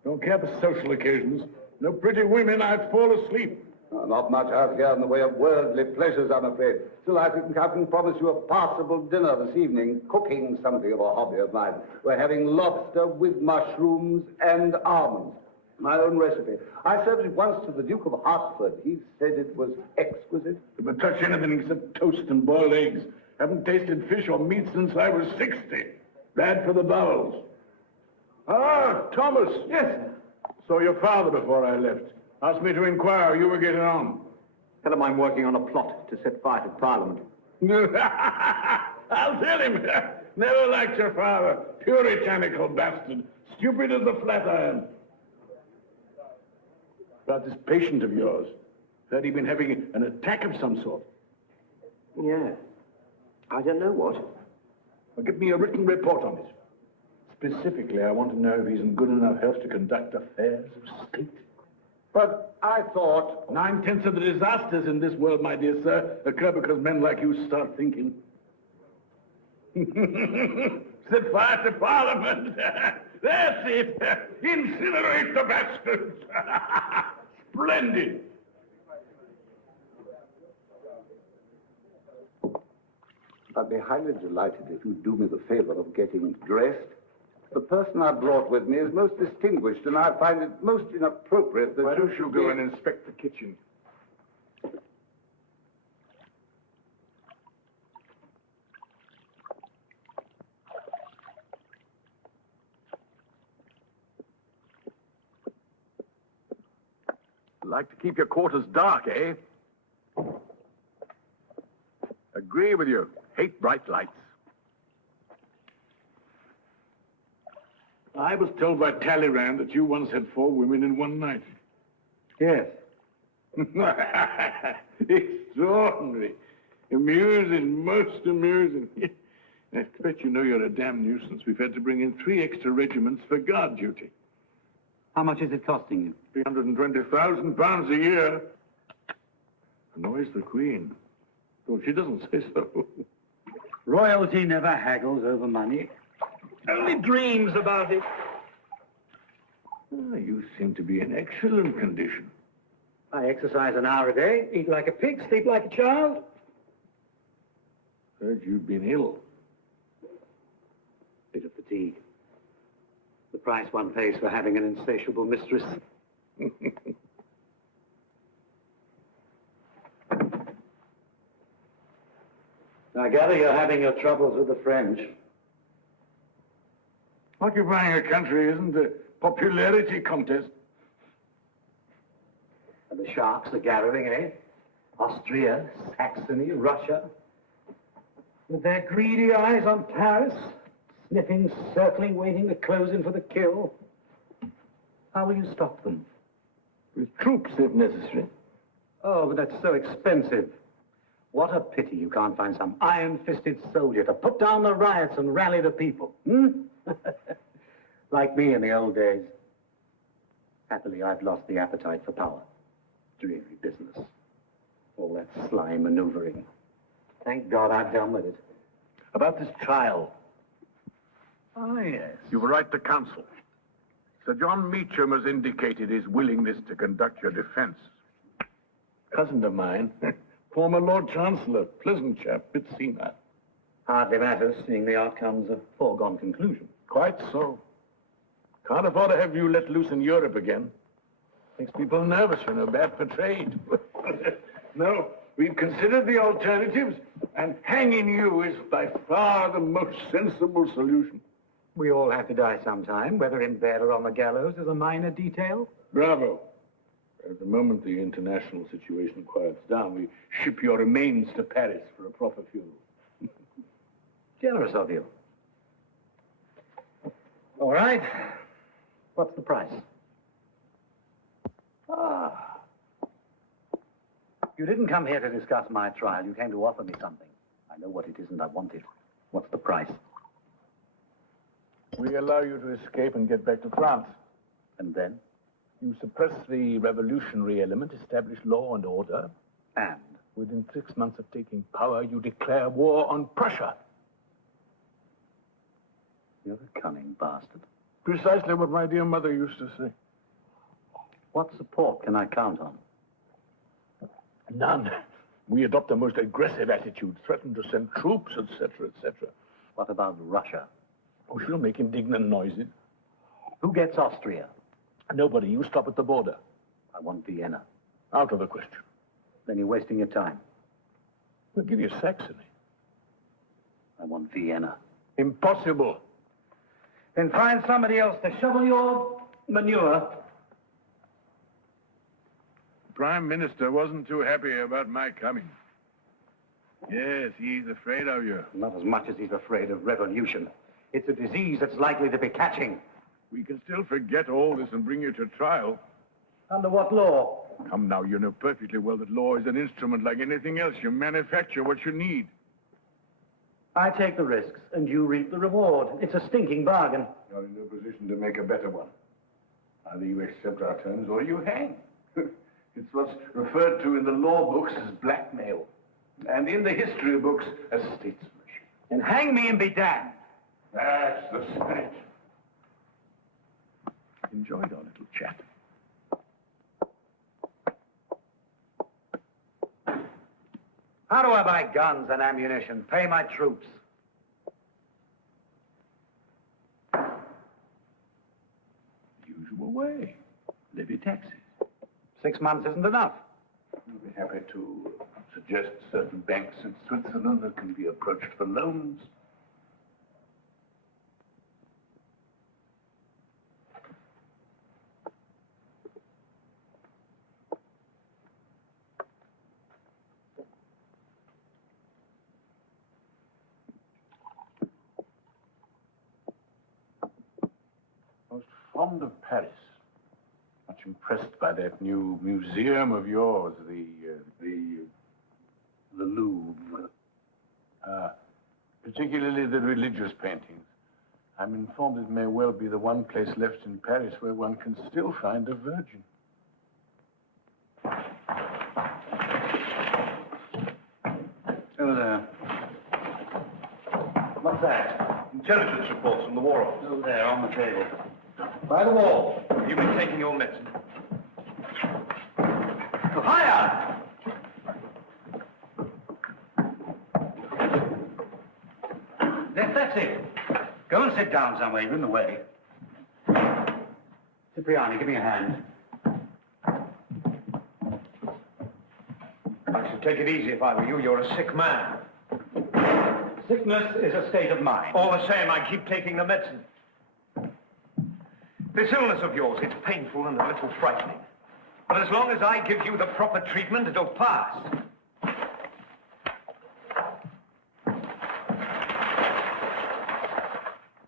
Don't care for social occasions. No pretty women, I'd fall asleep. Not much out here in the way of worldly pleasures, I'm afraid. Still, I think I can promise you a passable dinner this evening. Cooking something of a hobby of mine. We're having lobster with mushrooms and almonds. My own recipe. I served it once to the Duke of Hertford. He said it was exquisite. Never touch anything except toast and boiled eggs. Haven't tasted fish or meat since I was 60. Bad for the bowels. Ah, Thomas. Yes. Saw your father before I left. Asked me to inquire how you were getting on. Tell him I'm working on a plot to set fire to Parliament. I'll tell him. Never liked your father. Puritanical bastard. Stupid as a flat iron. About this patient of yours. Heard he'd been having an attack of some sort. Yeah. I don't know what. Well, give me a written report on it. Specifically, I want to know if he's in good enough health to conduct affairs of state. But I thought... 9/10 of the disasters in this world, my dear sir, occur because men like you start thinking. Set fire to Parliament. That's it. Incinerate the bastards. Splendid. I'd be highly delighted if you'd do me the favor of getting dressed. The person I brought with me is most distinguished, and I find it most inappropriate that... Why don't you go and inspect the kitchen? Like to keep your quarters dark, eh? Agree with you. Hate bright lights. I was told by Talleyrand that you once had 4 women in one night. Yes. Extraordinary. Amusing, most amusing. I expect you know you're a damn nuisance. We've had to bring in 3 extra regiments for guard duty. How much is it costing you? £320,000 a year. Annoys the Queen. Though she doesn't say so. Royalty never haggles over money. Only dreams about it. Ah, you seem to be in excellent condition. I exercise an hour a day, eat like a pig, sleep like a child. Heard you've been ill. Bit of fatigue. The price one pays for having an insatiable mistress. I gather you're having your troubles with the French. Occupying a country isn't a popularity contest. And the sharks are gathering, eh? Austria, Saxony, Russia. With their greedy eyes on Paris, sniffing, circling, waiting to close in for the kill. How will you stop them? With troops, if necessary. Oh, but that's so expensive. What a pity you can't find some iron-fisted soldier to put down the riots and rally the people, Like me in the old days. Happily, I've lost the appetite for power. Dreary business. All that sly maneuvering. Thank God I've done with it. About this trial. Oh, yes. You will write to counsel. Sir John Meacham has indicated his willingness to conduct your defense. Cousin of mine. Former Lord Chancellor. Pleasant chap, bit senile. Hardly matters, seeing the outcome's a foregone conclusion. Quite so. Can't afford to have you let loose in Europe again. Makes people nervous, you know, bad for trade. No, we've considered the alternatives, and hanging you is by far the most sensible solution. We all have to die sometime, whether in bed or on the gallows is a minor detail. Bravo. At the moment the international situation quiets down, we ship your remains to Paris for a proper funeral. Generous of you. All right. What's the price? Ah. You didn't come here to discuss my trial. You came to offer me something. I know what it is and I want it. What's the price? We allow you to escape and get back to France. And then? You suppress the revolutionary element, establish law and order. And? Within 6 months of taking power, you declare war on Prussia. You're a cunning bastard. Precisely what my dear mother used to say. What support can I count on? None. We adopt a most aggressive attitude, threaten to send troops, etc., etc. What about Russia? Oh, she'll make indignant noises. Who gets Austria? Nobody. You stop at the border. I want Vienna. Out of the question. Then you're wasting your time. We'll give you Saxony. I want Vienna. Impossible. Then find somebody else to shovel your manure. The Prime Minister wasn't too happy about my coming. Yes, he's afraid of you. Not as much as he's afraid of revolution. It's a disease that's likely to be catching. We can still forget all this and bring you to trial. Under what law? Come now, you know perfectly well that law is an instrument like anything else. You manufacture what you need. I take the risks, and you reap the reward. It's a stinking bargain. You're in no position to make a better one. Either you accept our terms or you hang. It's what's referred to in the law books as blackmail, and in the history books as statesmanship. And hang me and be damned. That's the spirit. Enjoyed our little chat. How do I buy guns and ammunition? Pay my troops. Usual way. Levy taxes. 6 months isn't enough. We'll be happy to suggest certain banks in Switzerland that can be approached for loans. Most fond of Paris. Much impressed by that new museum of yours, the Louvre. Particularly the religious paintings. I'm informed it may well be the one place left in Paris where one can still find a virgin. Over there. What's that? Intelligence reports from the War Office. Over there, on the table. By the wall. You've been taking your medicine. Higher! That's it. Go and sit down somewhere. You're in the way. Cipriani, give me a hand. I should take it easy if I were you. You're a sick man. Sickness is a state of mind. All the same, I keep taking the medicine. This illness of yours, it's painful and a little frightening. But as long as I give you the proper treatment, it'll pass.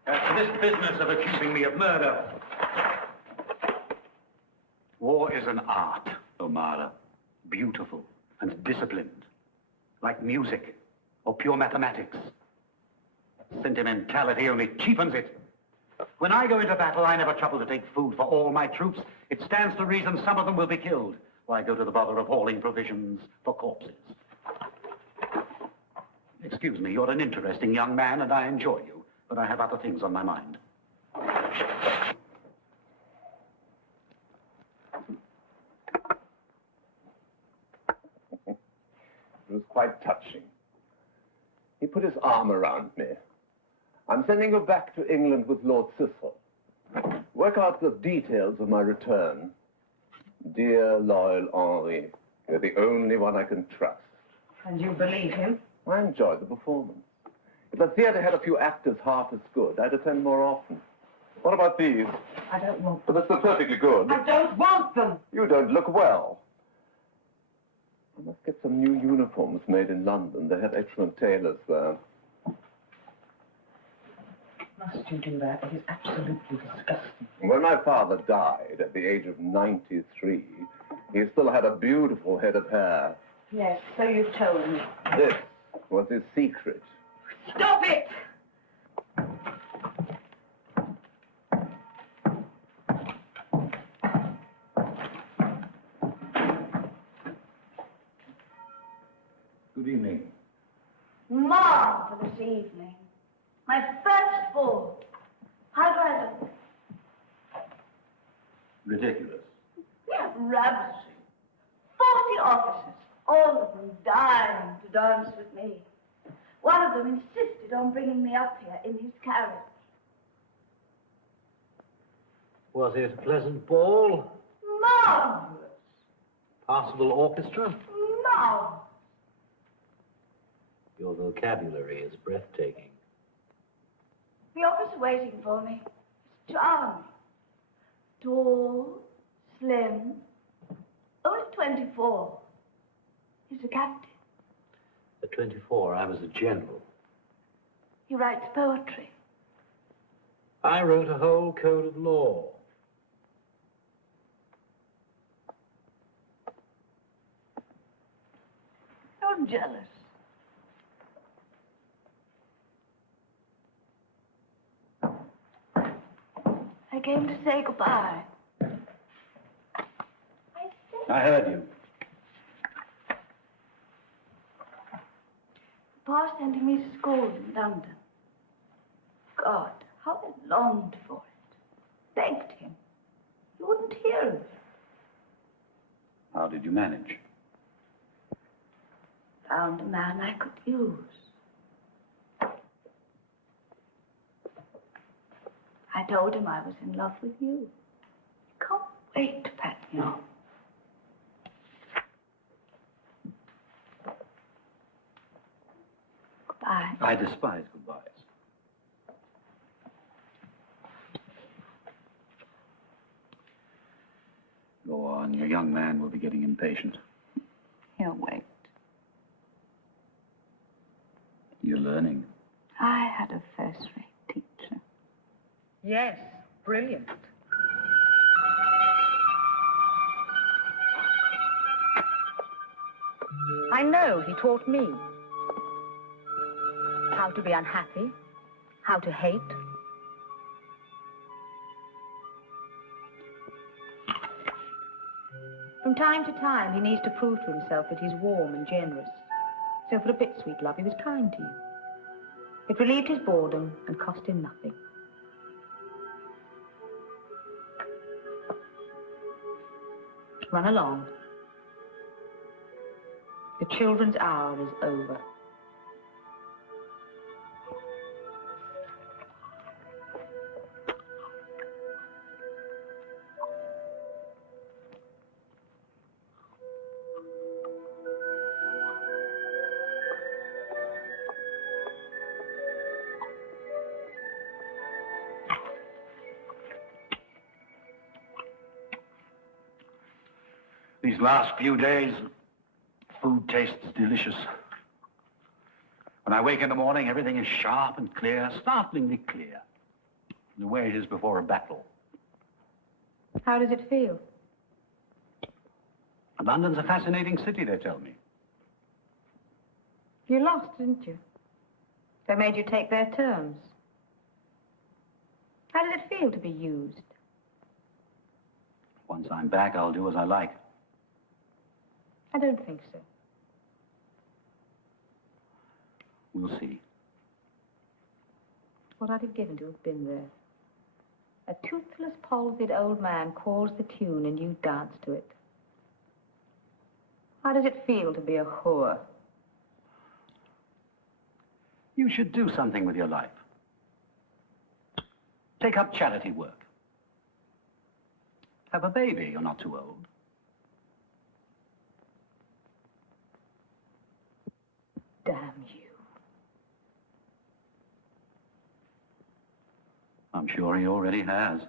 As for this business of accusing me of murder, war is an art, O'Mara. Beautiful and disciplined. Like music or pure mathematics. Sentimentality only cheapens it. When I go into battle, I never trouble to take food for all my troops. It stands to reason some of them will be killed. Why go to the bother of hauling provisions for corpses? Excuse me, you're an interesting young man, and I enjoy you, but I have other things on my mind. It was quite touching. He put his arm around me. I'm sending you back to England with Lord Sissal. Work out the details of my return. Dear, loyal Henri, you're the only one I can trust. And you believe him? I enjoyed the performance. If the theatre had a few actors half as good, I'd attend more often. What about these? I don't want Well, that's perfectly good. I don't want them. You don't look well. I must get some new uniforms made in London. They have excellent tailors there. must you do that? It is absolutely disgusting. When my father died at the age of 93, he still had a beautiful head of hair. Yes, so you've told me. This was his secret. Stop it! Good evening. Marvelous evening. My first ball. How do I look? Ridiculous. Yeah, ravishing. 40 officers, all of them dying to dance with me. One of them insisted on bringing me up here in his carriage. Was it a pleasant ball? Marvelous. Passable orchestra? Marvelous. Your vocabulary is breathtaking. The officer waiting for me is charming. Tall, slim, only 24. He's a captain. At 24, I was a general. He writes poetry. I wrote a whole code of law. I'm jealous. I came to say goodbye. I heard you. Pa sending me to school in London. God, how I longed for it. Begged him. He wouldn't hear of it. How did you manage? Found a man I could use. I told him I was in love with you. Can't wait to pat me on. Goodbye. I despise goodbyes. Go on, your young man will be getting impatient. He'll wait. You're learning. I had a first-rate teacher. Yes, brilliant. I know he taught me how to be unhappy, how to hate. From time to time, he needs to prove to himself that he's warm and generous. So for a bit, sweet love, he was kind to you. It relieved his boredom and cost him nothing. Run along. The children's hour is over. These last few days, food tastes delicious. When I wake in the morning, everything is sharp and clear, startlingly clear. The way it is before a battle. How does it feel? London's a fascinating city, they tell me. You lost, didn't you? They made you take their terms. How does it feel to be used? Once I'm back, I'll do as I like. I don't think so. We'll see. What I'd have given to have been there. A toothless, palsied old man calls the tune and you dance to it. How does it feel to be a whore? You should do something with your life. Take up charity work. Have a baby, you're not too old. Damn you. I'm sure he already has.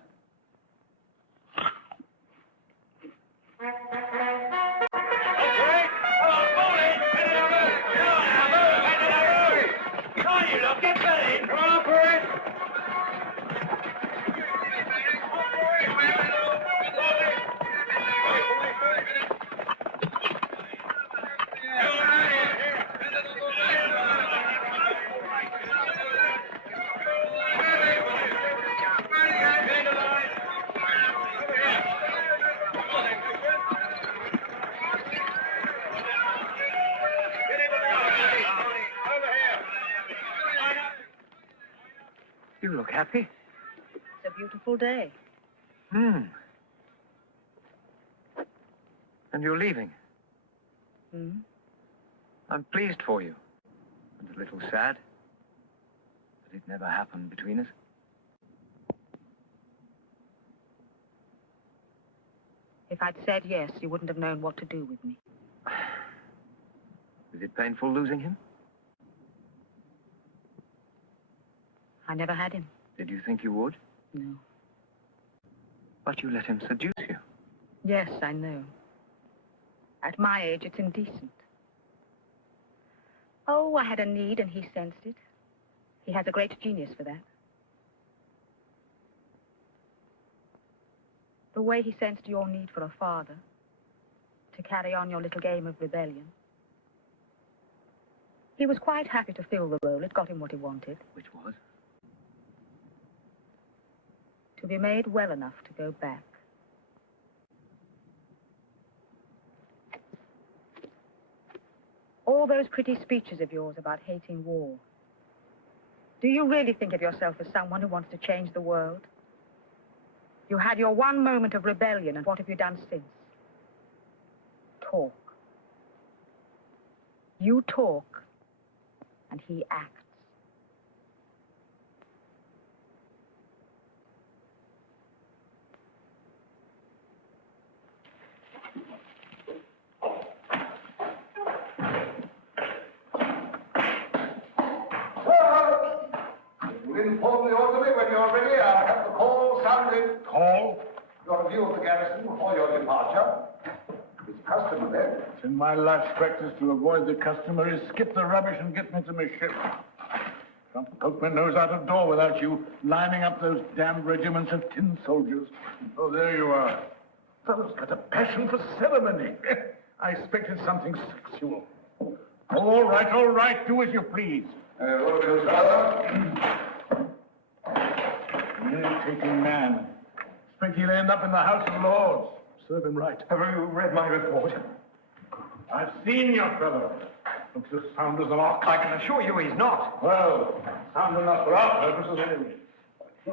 You look happy. It's a beautiful day. Hmm. And you're leaving. Hmm? I'm pleased for you. And a little sad. But it never happened between us. If I'd said yes, you wouldn't have known what to do with me. Is it painful losing him? I never had him. Did you think you would? No. But you let him seduce you. Yes, I know. At my age, it's indecent. Oh, I had a need and he sensed it. He has a great genius for that. The way he sensed your need for a father, to carry on your little game of rebellion. He was quite happy to fill the role. It got him what he wanted. Which was? To be made well enough to go back. All those pretty speeches of yours about hating war. Do you really think of yourself as someone who wants to change the world? You had your one moment of rebellion, and what have you done since? Talk. You talk, and he acts. You inform the orderly when you're ready. I'll have the call sounded. Call? Your review of the garrison before your departure. It's customary. It's in my life's practice to avoid the customary, skip the rubbish and get me to my ship. Can't poke my nose out of door without you lining up those damned regiments of tin soldiers. Oh, there you are. Fellow's got a passion for ceremony. I expected something sexual. All right, do as you please. Irritating man. Expect he'll end up in the House of Lords. Serve him right. Have you read my report? I've seen your fellow. Looks as sound as an ox. I can assure you he's not. Well, sound enough for our purposes anyway.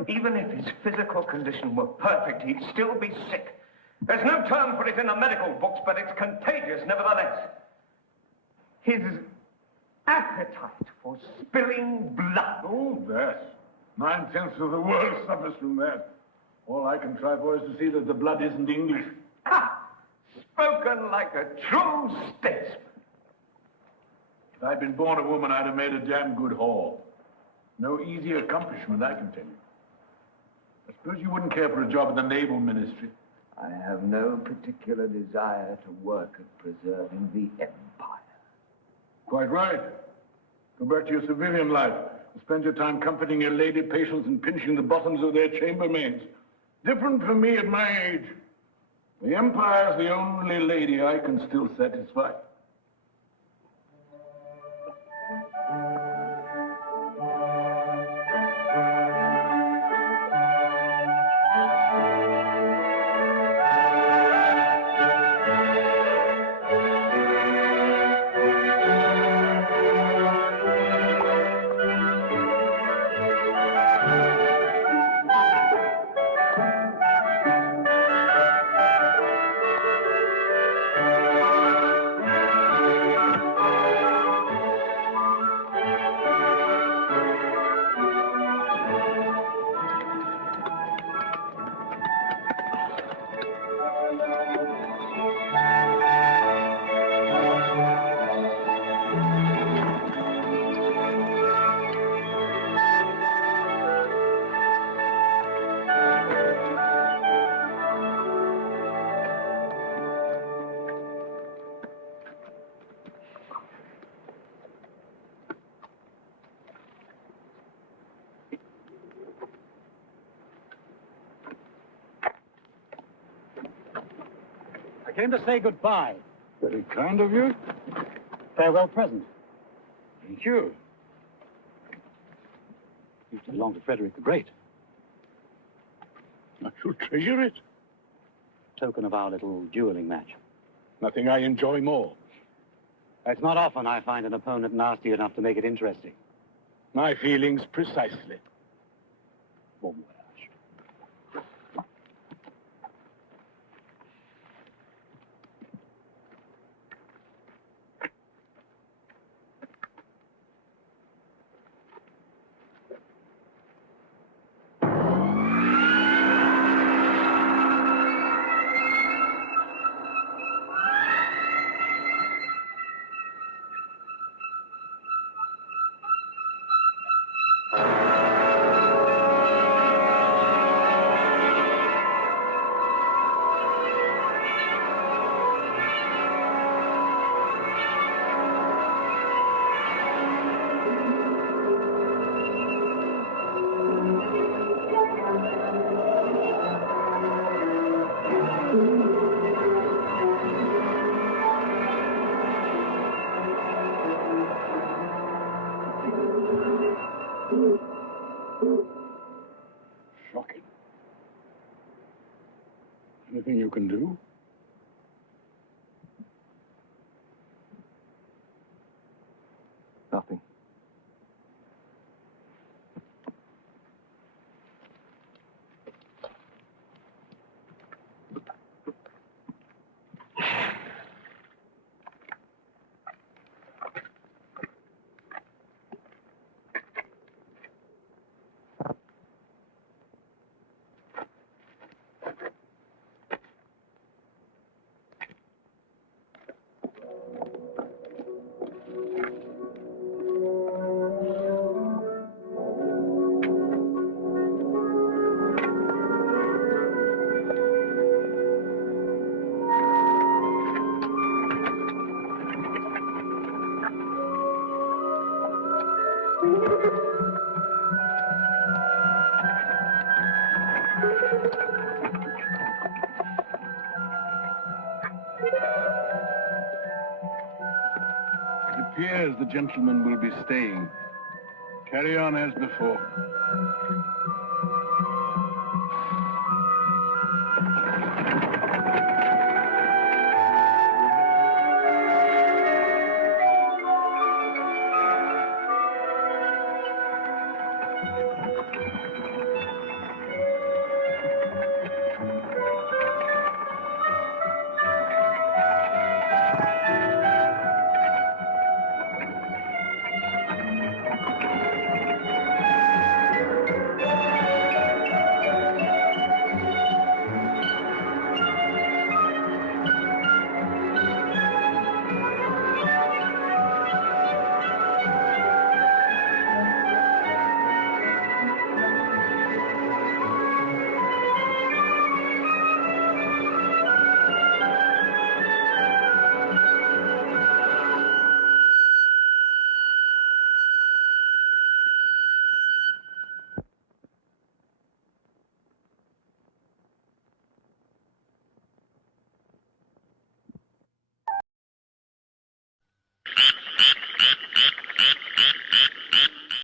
Even if his physical condition were perfect, he'd still be sick. There's no term for it in the medical books, but it's contagious nevertheless. His appetite for spilling blood. Oh, that. 9/10 of the world suffers from that. All I can try for is to see that the blood isn't English. Ha! Spoken like a true statesman. If I'd been born a woman, I'd have made a damn good haul. No easy accomplishment, I can tell you. I suppose you wouldn't care for a job in the Naval Ministry. I have no particular desire to work at preserving the Empire. Quite right. Go back to your civilian life and spend your time comforting your lady patients and pinching the bottoms of their chambermaids. Different for me at my age. The Empire's the only lady I can still satisfy. I came to say goodbye. Very kind of you. Farewell present. Thank you. Used to belong to Frederick the Great. I shall treasure it. Token of our little dueling match. Nothing I enjoy more. It's not often I find an opponent nasty enough to make it interesting. My feelings precisely. Bon voyage. Shocking. Anything you can do? Nothing. It appears the gentleman will be staying. Carry on as before.